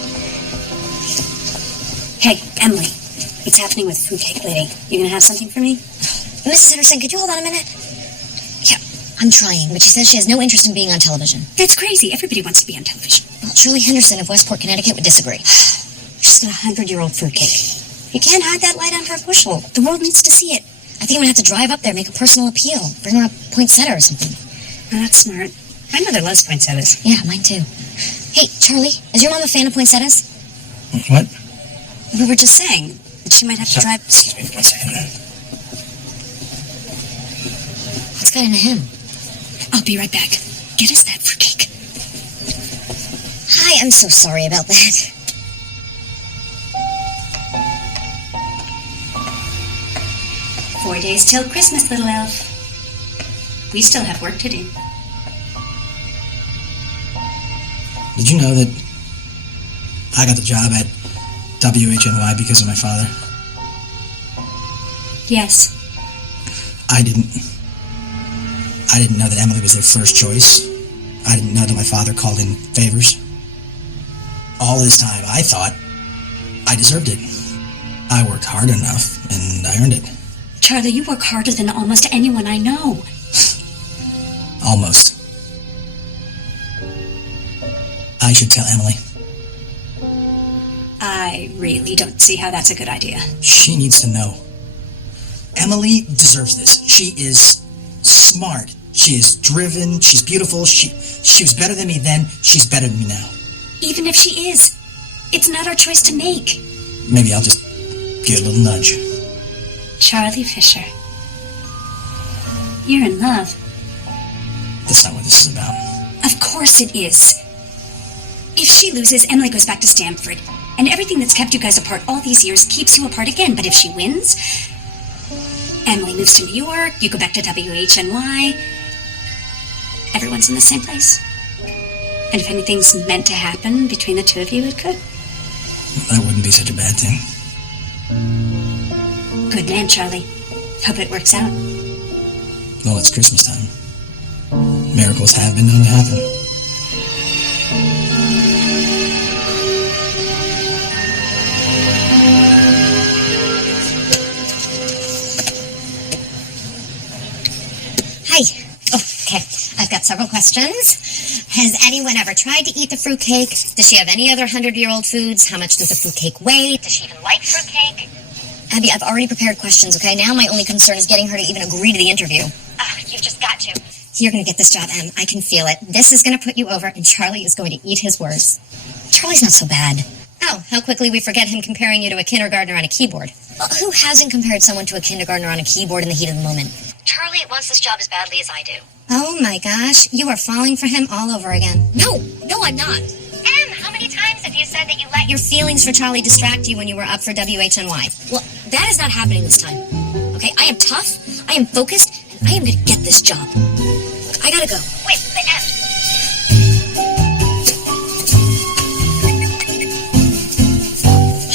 Hey, Emily. What's happening with Fruitcake Lady? You gonna have something for me? Mrs. Henderson, could you hold on a minute? Yeah, I'm trying, but she says she has no interest in being on television. That's crazy. Everybody wants to be on television. Well, Shirley Henderson of Westport, Connecticut would disagree. She's got a 100-year-old fruitcake. You can't hide that light on her bushel. The world needs to see it. I think I'm gonna have to drive up there, make a personal appeal. Bring her a poinsettia or something. Oh, that's smart. My mother loves poinsettias. Yeah, mine too. Hey, Charlie, is your mom a fan of poinsettias? What? We were just saying that she might have to drive... Excuse me for 1 second. What's got into him? I'll be right back. Get us that fruitcake. Hi, I'm so sorry about that. "4 days till Christmas, little elf. We still have work to do." Did you know that I got the job at WHNY because of my father? Yes. I didn't know that Emily was their first choice. I didn't know that my father called in favors. All this time, I thought I deserved it. I worked hard enough, and I earned it. Charlie, you work harder than almost anyone I know. Almost. I should tell Emily. I really don't see how that's a good idea. She needs to know. Emily deserves this. She is smart. She is driven. She's beautiful. She was better than me then. She's better than me now. Even if she is, it's not our choice to make. Maybe I'll just give her a little nudge. Charlie Fisher. You're in love. That's not what this is about. Of course it is. If she loses, Emily goes back to Stanford. And everything that's kept you guys apart all these years keeps you apart again. But if she wins, Emily moves to New York, you go back to WHNY. Everyone's in the same place. And if anything's meant to happen between the two of you, it could. That wouldn't be such a bad thing. Good man, Charlie. Hope it works out. Well, it's Christmas time. Miracles have been known to happen. Hi. Oh, okay. I've got several questions. Has anyone ever tried to eat the fruitcake? Does she have any other 100-year-old foods? How much does the fruitcake weigh? Does she even like fruitcake? Abby, I've already prepared questions, okay? Now my only concern is getting her to even agree to the interview. You've just got to. You're going to get this job, Em. I can feel it. This is going to put you over, and Charlie is going to eat his words. Charlie's not so bad. Oh, how quickly we forget him comparing you to a kindergartner on a keyboard. Well, who hasn't compared someone to a kindergartner on a keyboard in the heat of the moment? Charlie wants this job as badly as I do. Oh my gosh, you are falling for him all over again. No, I'm not. Em, how many times have you said that you let your feelings for Charlie distract you when you were up for WHNY? Well, that is not happening this time. Okay, I am tough, I am focused, and I am going to get this job. Look, I gotta go. Wait, but Em...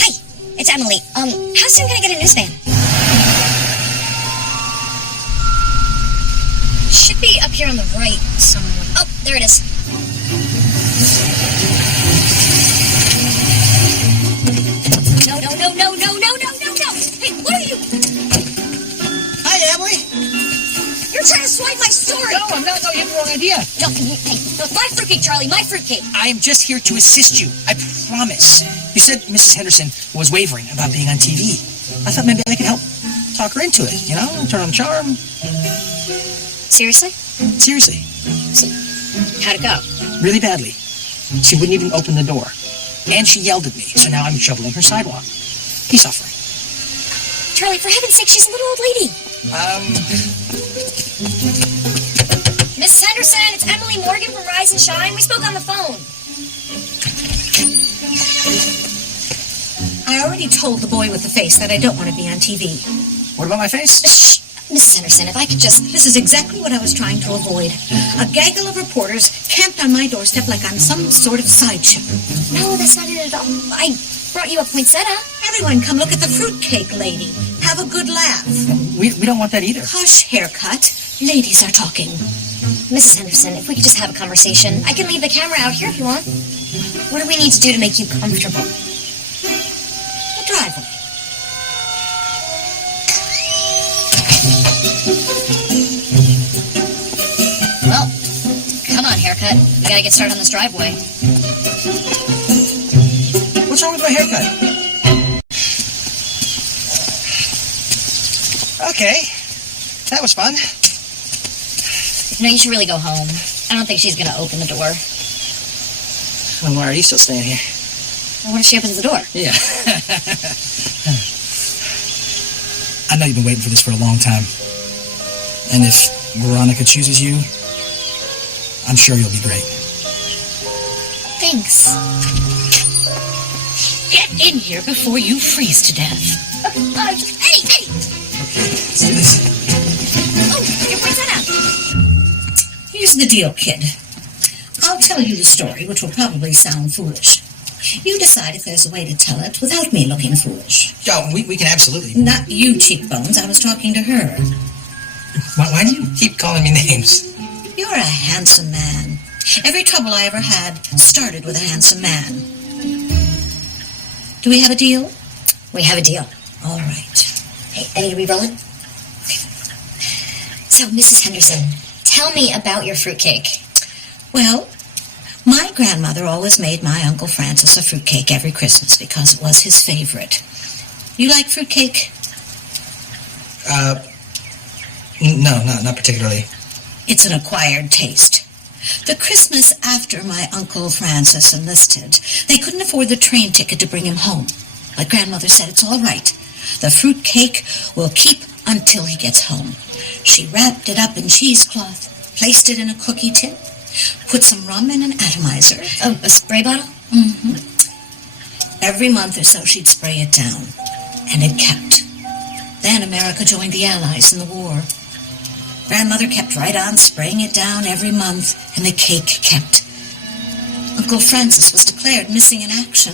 Hi, it's Emily. How soon can I get a newsstand? here on the right somewhere. Oh, there it is. No. Hey, what are you? Hi, Emily. You're trying to swipe my story. No, I'm not. No, you have the wrong idea. No, hey, no, my fruitcake, Charlie, my fruitcake. I am just here to assist you. I promise. You said Mrs. Henderson was wavering about being on TV. I thought maybe I could help talk her into it, you know? Turn on the charm. Seriously? Seriously. So, how'd it go? Really badly. She wouldn't even open the door. And she yelled at me, so now I'm shoveling her sidewalk. He's suffering. Charlie, for heaven's sake, she's a little old lady. Mrs. Henderson, it's Emily Morgan from Rise and Shine. We spoke on the phone. I already told the boy with the face that I don't want to be on TV. What about my face? Shh. Mrs. Henderson, if I could just... This is exactly what I was trying to avoid. A gaggle of reporters camped on my doorstep like I'm some sort of sideshow. No, that's not it at all. I brought you a poinsettia. Everyone come look at the fruitcake lady. Have a good laugh. We don't want that either. Hush, haircut. Ladies are talking. Mrs. Henderson, if we could just have a conversation. I can leave the camera out here if you want. What do we need to do to make you comfortable? The driveway. Well, come on, haircut. We gotta get started on this driveway. What's wrong with my haircut? Okay. That was fun. You know, you should really go home. I don't think she's gonna open the door. Well, why are you still staying here? Well, what if she opens the door? Yeah. I know you've been waiting for this for a long time. And if Veronika chooses you, I'm sure you'll be great. Thanks. Get in here before you freeze to death. Eddie! Okay, let's do this. Oh, your poinsettia. Here's the deal, kid. I'll tell you the story, which will probably sound foolish. You decide if there's a way to tell it without me looking foolish. Yo, we can absolutely. Not you, cheekbones. I was talking to her. Why do you keep calling me names? You're a handsome man. Every trouble I ever had started with a handsome man. Do we have a deal? We have a deal. All right. Hey, Eddie, are we rolling? So, Mrs. Henderson, tell me about your fruitcake. Well, my grandmother always made my Uncle Francis a fruitcake every Christmas because it was his favorite. You like fruitcake? No, not particularly. It's an acquired taste. The Christmas after my Uncle Francis enlisted, they couldn't afford the train ticket to bring him home. My grandmother said, it's all right. The fruitcake will keep until he gets home. She wrapped it up in cheesecloth, placed it in a cookie tin, put some rum in an atomizer. Oh, a spray bottle? Mm-hmm. Every month or so, she'd spray it down, and it kept. Then America joined the Allies in the war. Grandmother kept right on spraying it down every month, and the cake kept. Uncle Francis was declared missing in action,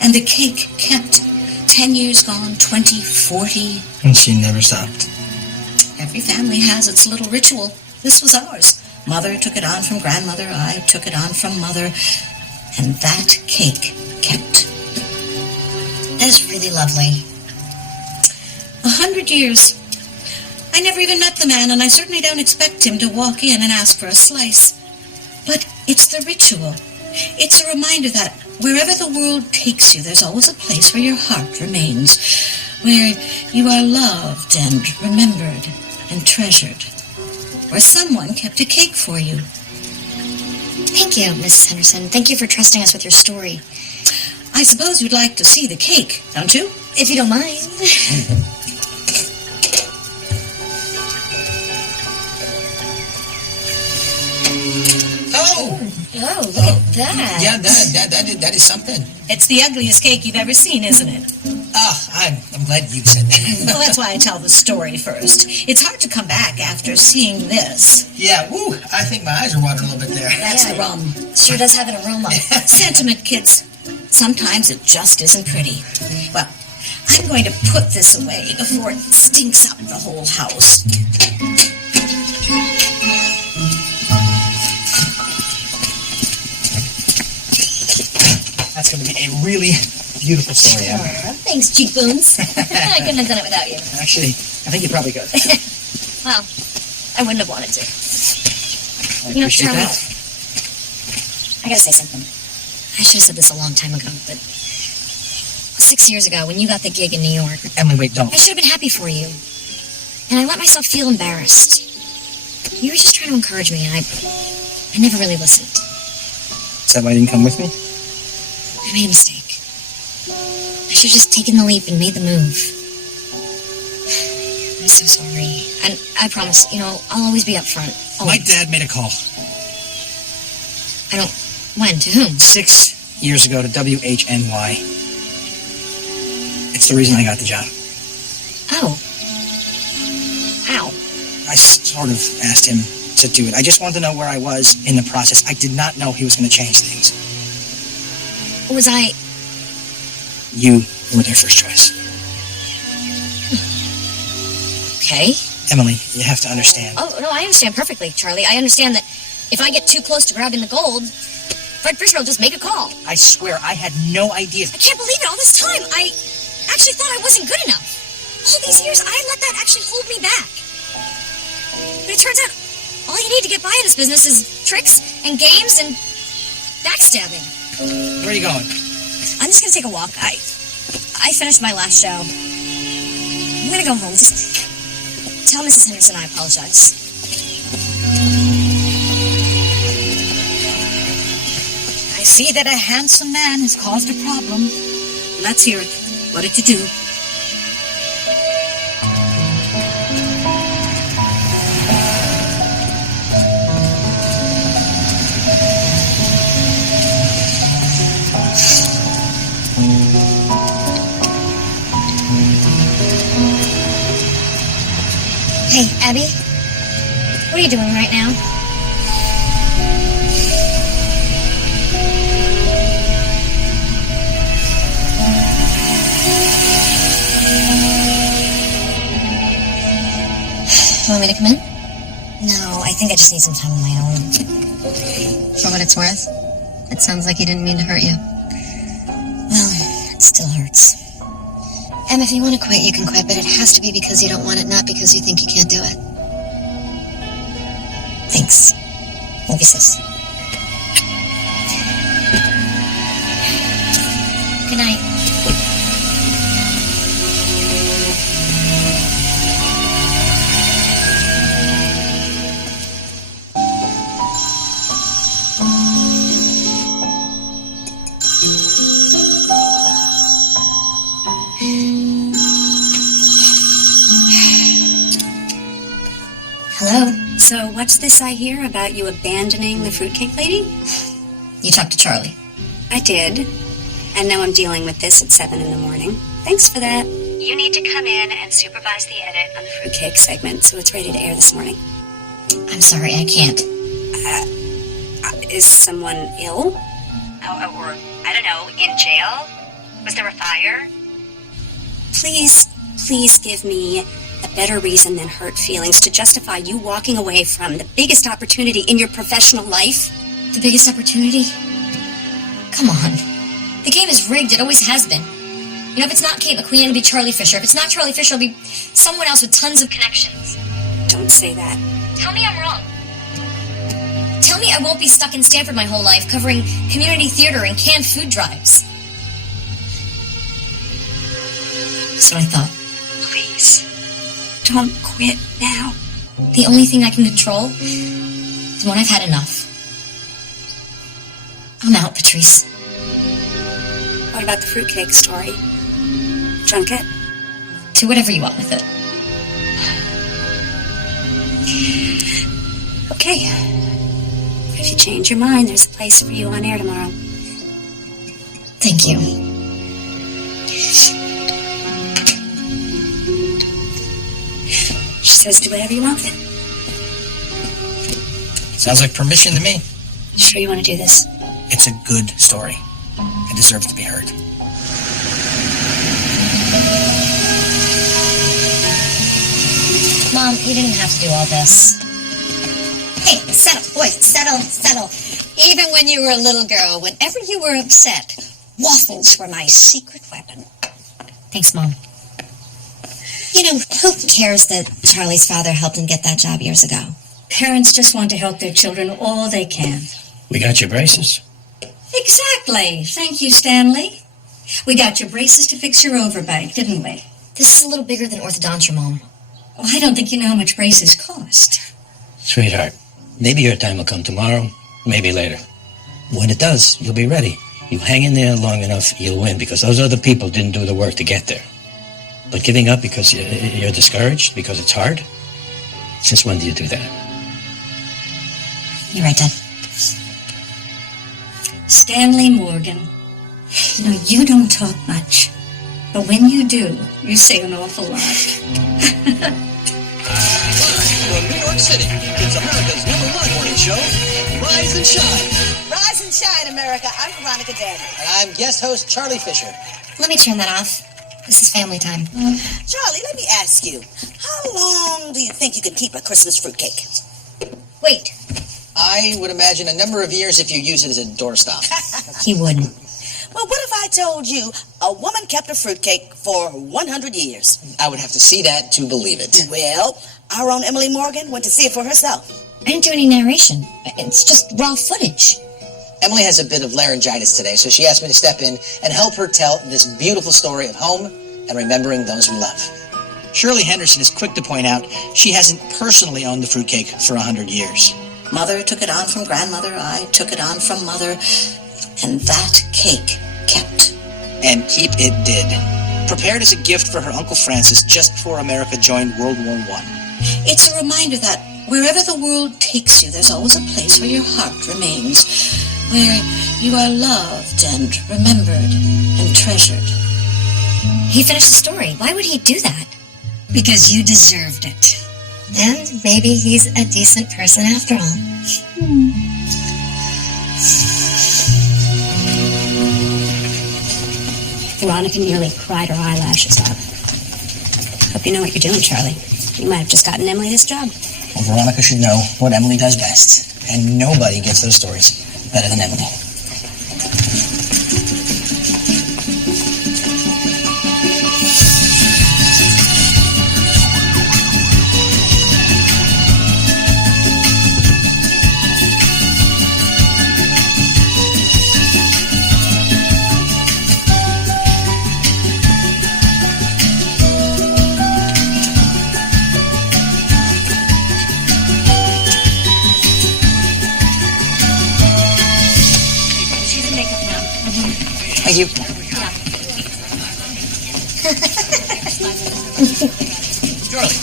and the cake kept. 10 years gone, 20, 40. And she never stopped. Every family has its little ritual. This was ours. Mother took it on from grandmother, I took it on from mother, and that cake kept. That's really lovely. 100 years. I never even met the man, and I certainly don't expect him to walk in and ask for a slice. But it's the ritual. It's a reminder that wherever the world takes you, there's always a place where your heart remains, where you are loved and remembered and treasured, where someone kept a cake for you. Thank you, Mrs. Henderson. Thank you for trusting us with your story. I suppose you'd like to see the cake, don't you? If you don't mind. Oh, look at that. Yeah, that is something. It's the ugliest cake you've ever seen, isn't it? I'm glad you said that. Well, that's why I tell the story first. It's hard to come back after seeing this. Yeah, woo, I think my eyes are watering a little bit there. That's the rum. Sure does have an aroma. Sentiment, kids. Sometimes it just isn't pretty. Well, I'm going to put this away before it stinks up the whole house. really beautiful story, Em. Thanks, cheekbones. I couldn't have done it without you. Actually, I think you probably could. Well, I wouldn't have wanted to. I You know, appreciate Charlie, that. I gotta say something. I should have said this a long time ago, but 6 years ago, when you got the gig in New York, Emily, wait, don't. I should have been happy for you. And I let myself feel embarrassed. You were just trying to encourage me, and I never really listened. Is that why you didn't come with me? I made a mistake. I should have just taken the leap and made the move. I'm so sorry. And I promise, I'll always be up front. My dad made a call. When? To whom? 6 years ago to WHNY. It's the reason I got the job. Oh. How? I sort of asked him to do it. I just wanted to know where I was in the process. I did not know he was going to change things. Was I... You were their first choice. Okay. Emily, you have to understand. Oh, no, I understand perfectly, Charlie. I understand that if I get too close to grabbing the gold, Fred Fisher will just make a call. I swear, I had no idea. I can't believe it. All this time, I actually thought I wasn't good enough. All these years, I let that actually hold me back. But it turns out, all you need to get by in this business is tricks and games and backstabbing. Where are you going? I'm just going to take a walk. I finished my last show. I'm going to go home. Just tell Mrs. Henderson I apologize. I see that a handsome man has caused a problem. Let's hear it. What did you do? Hey, Abby, what are you doing right now? You want me to come in? No, I think I just need some time on my own. For what it's worth, it sounds like he didn't mean to hurt you. Well, it still hurts. Em, if you want to quit, you can quit, but it has to be because you don't want it, not because you think you can't do it. Thanks. Love you, sis. Good night. Hello? So what's this I hear about you abandoning the fruitcake lady? You talked to Charlie. I did. And now I'm dealing with this at 7 in the morning. Thanks for that. You need to come in and supervise the edit on the fruitcake segment so it's ready to air this morning. I'm sorry, I can't. Is someone ill? Or, I don't know, in jail? Was there a fire? Please give me a better reason than hurt feelings to justify you walking away from the biggest opportunity in your professional life. The biggest opportunity? Come on. The game is rigged. It always has been. If it's not Kate McQueen, it'll be Charlie Fisher. If it's not Charlie Fisher, it'll be someone else with tons of connections. Don't say that. Tell me I'm wrong. Tell me I won't be stuck in Stanford my whole life covering community theater and canned food drives. That's what I thought. Please, don't quit now. The only thing I can control is when I've had enough. I'm out, Patrice. What about the fruitcake story? Junket? Do whatever you want with it. Okay. If you change your mind, there's a place for you on air tomorrow. Thank you. She says do whatever you want with it. Sounds like permission to me. You sure you want to do this? It's a good story. It deserves to be heard. Mom, you didn't have to do all this. Hey, settle, boys, settle. Even when you were a little girl, whenever you were upset, Waffles were my secret weapon. Thanks, Mom. You know, who cares that Charlie's father helped him get that job years ago? Parents just want to help their children all they can. We got your braces. Exactly. Thank you, Stanley. We got your braces to fix your overbite, didn't we? This is a little bigger than orthodontia, Mom. Oh, I don't think you know how much braces cost. Sweetheart, maybe your time will come tomorrow, maybe later. When it does, you'll be ready. You hang in there long enough, you'll win, because those other people didn't do the work to get there. But giving up because you're discouraged, because it's hard? Since when do you do that? You're right, Dad. Stanley Morgan. You know, you don't talk much, but when you do, you say an awful lot. From New York City, it's America's #1 morning show, Rise and Shine. Rise and shine, America. I'm Veronika Daniels. And I'm guest host Charlie Fisher. Let me turn that off. This is family time. Charlie, let me ask you, how long do you think you can keep a Christmas fruitcake? Wait. I would imagine a number of years if you use it as a doorstop. He wouldn't. Well, what if I told you a woman kept a fruitcake for 100 years? I would have to see that to believe it. Well, our own Emily Morgan went to see it for herself. I didn't do any narration. It's just raw footage. Emily has a bit of laryngitis today, so she asked me to step in and help her tell this beautiful story of home and remembering those we love. Shirley Henderson is quick to point out she hasn't personally owned the fruitcake for 100 years. Mother took it on from grandmother, I took it on from mother, and that cake kept. And keep it did. Prepared as a gift for her Uncle Francis just before America joined World War I. It's a reminder that wherever the world takes you, there's always a place where your heart remains, where you are loved and remembered and treasured. He finished the story. Why would he do that? Because you deserved it. And maybe he's a decent person after all. Veronika nearly cried her eyelashes out. Hope you know what you're doing, Charlie. You might have just gotten Emily this job. Well, Veronika should know what Emily does best. And nobody gets those stories better than Emily. Thank you. Charlie.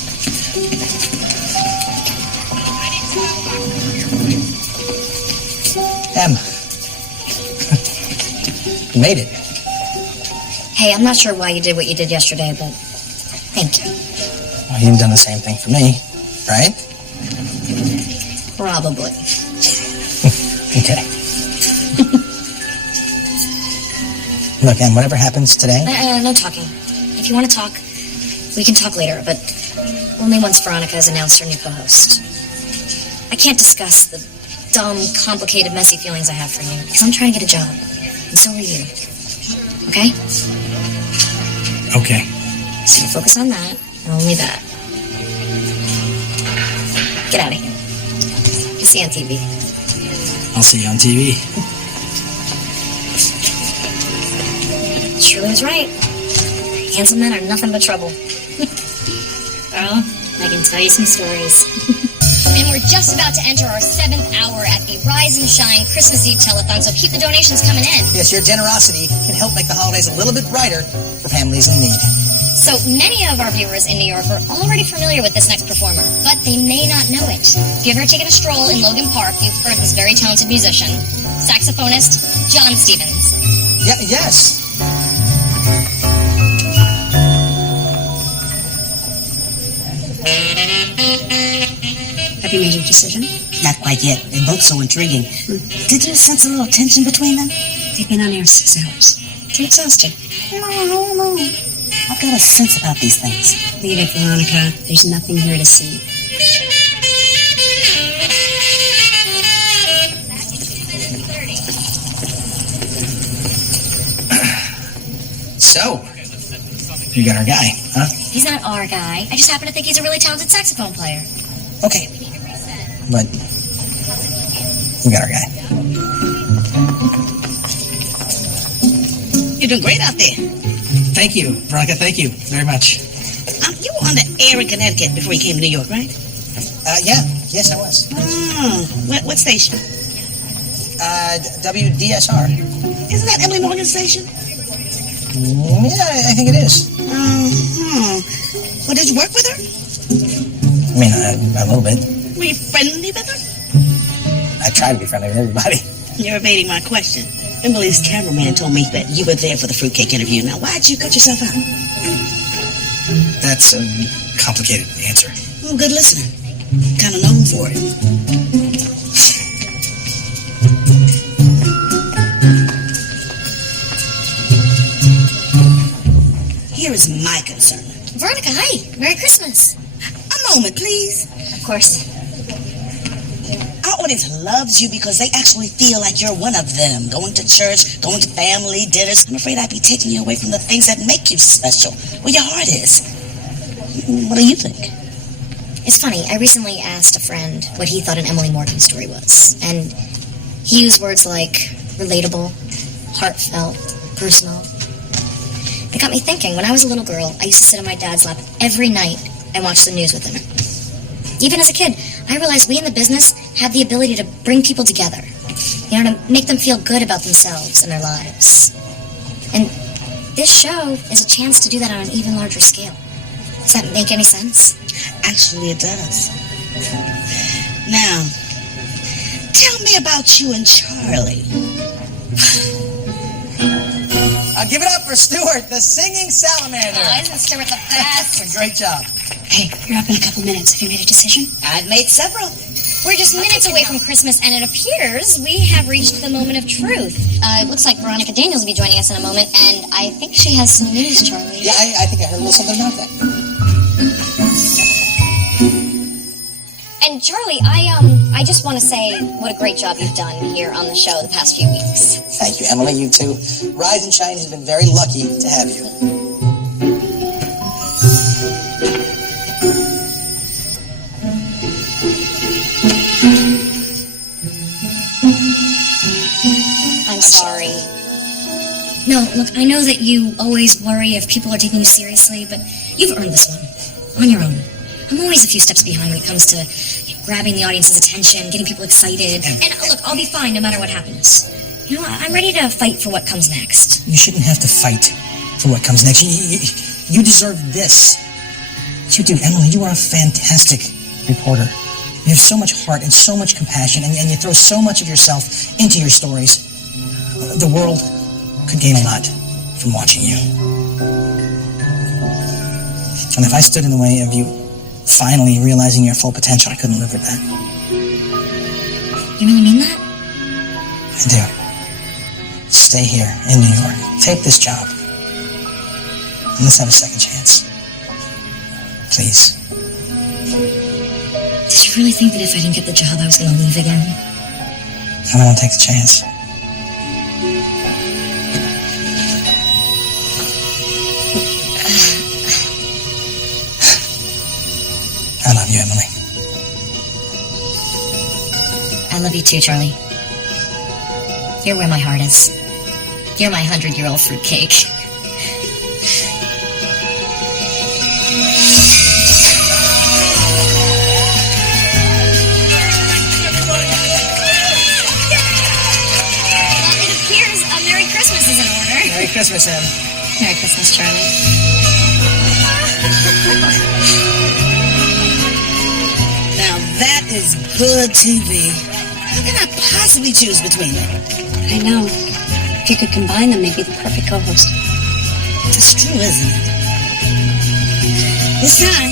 Em. You made it. Hey, I'm not sure why you did what you did yesterday, but thank you. Well, you've done the same thing for me, right? Probably. Okay. Look, Em, whatever happens today... No talking. If you want to talk, we can talk later, but only once Veronika has announced her new co-host. I can't discuss the dumb, complicated, messy feelings I have for you, because I'm trying to get a job, and so are you. Okay? Okay. So you focus on that, and only that. Get out of here. You'll see you on TV. I'll see you on TV. Shirley was right. Handsome men are nothing but trouble. Well, I can tell you some stories. And we're just about to enter our 7th hour at the Rise and Shine Christmas Eve Telethon, so keep the donations coming in. Yes, your generosity can help make the holidays a little bit brighter for families in need. So many of our viewers in New York are already familiar with this next performer, but they may not know it. If you've ever taken a stroll in Logan Park, you've heard this very talented musician, saxophonist John Stevens. Yes. Have you made your decision? Not quite yet. They're both so intriguing. Did you sense a little tension between them? They've been on air 6 hours. They're exhausted. No. I've got a sense about these things. Leave it, Veronika. There's nothing here to see. So, you got our guy, huh? He's not our guy. I just happen to think he's a really talented saxophone player. Okay. But you got our guy. You're doing great out there. Thank you, Veronika. Thank you very much. You were on the air in Connecticut before you came to New York, right? Yeah. Yes, I was. What station? WDSR. Isn't that Emily Morgan's station? Yeah, I think it is. Well, did you work with her? I mean, a little bit. Were you friendly with her? I try to be friendly with everybody. You're evading my question. Emily's cameraman told me that you were there for the fruitcake interview. Now, why'd you cut yourself out? That's a complicated answer. Oh, good listening. Kind of known for it. Here is my concern. Veronika, hi. Merry Christmas. A moment, please. Of course. Our audience loves you because they actually feel like you're one of them. Going to church, going to family dinners. I'm afraid I'd be taking you away from the things that make you special, where your heart is. What do you think? It's funny. I recently asked a friend what he thought an Emily Morgan story was. And he used words like relatable, heartfelt, personal. It got me thinking. When I was a little girl, I used to sit on my dad's lap every night and watch the news with him. Even as a kid, I realized we in the business have the ability to bring people together. You know, to make them feel good about themselves and their lives. And this show is a chance to do that on an even larger scale. Does that make any sense? Actually, it does. Now, tell me about you and Charlie. Give it up for Stuart, the singing salamander. Oh, isn't Stuart the best? Great job. Hey, you're up in a couple minutes. Have you made a decision? I've made several. We're just minutes away from Christmas, and it appears we have reached the moment of truth. It looks like Veronika Daniels will be joining us in a moment, and I think she has some news, Charlie. Yeah, I think I heard a little something about that. And Charlie, I just want to say what a great job you've done here on the show the past few weeks. Thank you, Emily. You too. Rise and Shine has been very lucky to have you. I'm sorry. No, look, I know that you always worry if people are taking you seriously, but you've earned this one on your own. I'm always a few steps behind when it comes to grabbing the audience's attention, getting people excited. And look, I'll be fine no matter what happens. You know, I'm ready to fight for what comes next. You shouldn't have to fight for what comes next. You deserve this. You do, Emily. You are a fantastic reporter. You have so much heart and so much compassion, and you throw so much of yourself into your stories. The world could gain a lot from watching you. And if I stood in the way of you finally realizing your full potential, I couldn't live with that. You really mean that? I do. Stay here in New York. Take this job. And let's have a second chance. Please. Did you really think that if I didn't get the job, I was going to leave again? I don't want to take the chance. I love you, Emily. I love you too, Charlie. You're where my heart is. You're my 100-year-old fruitcake. It appears a Merry Christmas is in order. Merry Christmas, Em. Merry Christmas, Charlie. Now that is good TV. How can I possibly choose between them? I know. If you could combine them, they'd be the perfect co-host. It's true, isn't it? It's time.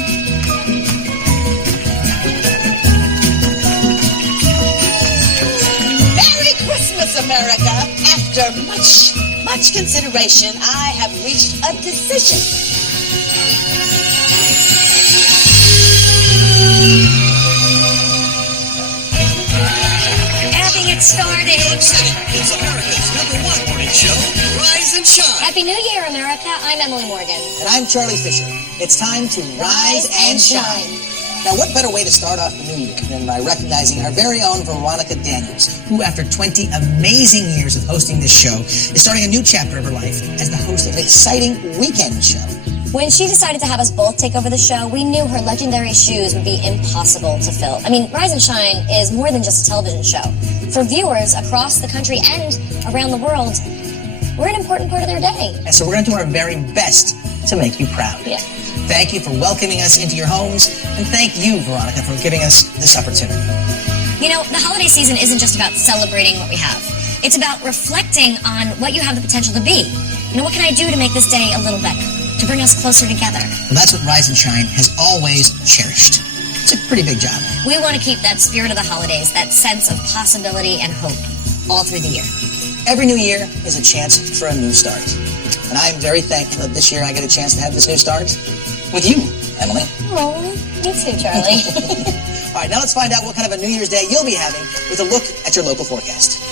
Merry Christmas, America. After much consideration, I have reached a decision. started. New York City is America's #1 morning show, Rise and Shine. Happy New Year, America. I'm Emily Morgan. And I'm Charlie Fisher. It's time to rise and shine. Now, what better way to start off the new year than by recognizing our very own Veronika Daniels, who, after 20 amazing years of hosting this show, is starting a new chapter of her life as the host of an exciting weekend show. When she decided to have us both take over the show, we knew her legendary shoes would be impossible to fill. I mean, Rise and Shine is more than just a television show. For viewers across the country and around the world, we're an important part of their day. And so we're going to do our very best to make you proud. Yeah. Thank you for welcoming us into your homes, and thank you, Veronika, for giving us this opportunity. You know, the holiday season isn't just about celebrating what we have. It's about reflecting on what you have the potential to be. You know, what can I do to make this day a little better? To bring us closer together. Well, that's what Rise and Shine has always cherished. It's a pretty big job. We want to keep that spirit of the holidays, that sense of possibility and hope all through the year. Every new year is a chance for a new start. And I'm very thankful that this year I get a chance to have this new start with you, Emily. Oh, me too, Charlie. All right, now let's find out what kind of a New Year's Day you'll be having with a look at your local forecast.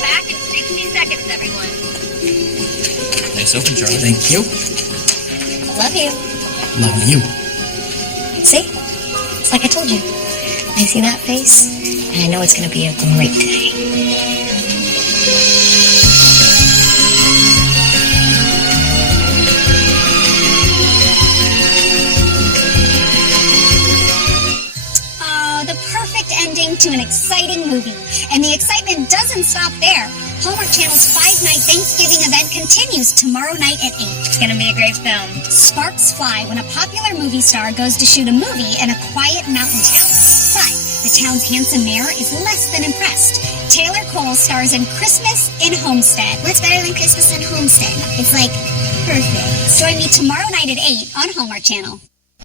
Back in 60 seconds, everyone. Nice open, Charlie. Thank you. Love you. Love you. See? It's like I told you. I see that face, and I know it's going to be a great day. To an exciting movie. And the excitement doesn't stop there. Hallmark Channel's 5-night Thanksgiving event continues tomorrow night at 8. It's going to be a great film. Sparks fly when a popular movie star goes to shoot a movie in a quiet mountain town. But the town's handsome mayor is less than impressed. Taylor Cole stars in Christmas in Homestead. What's better than Christmas in Homestead? It's like perfect. Join me tomorrow night at 8 on Hallmark Channel.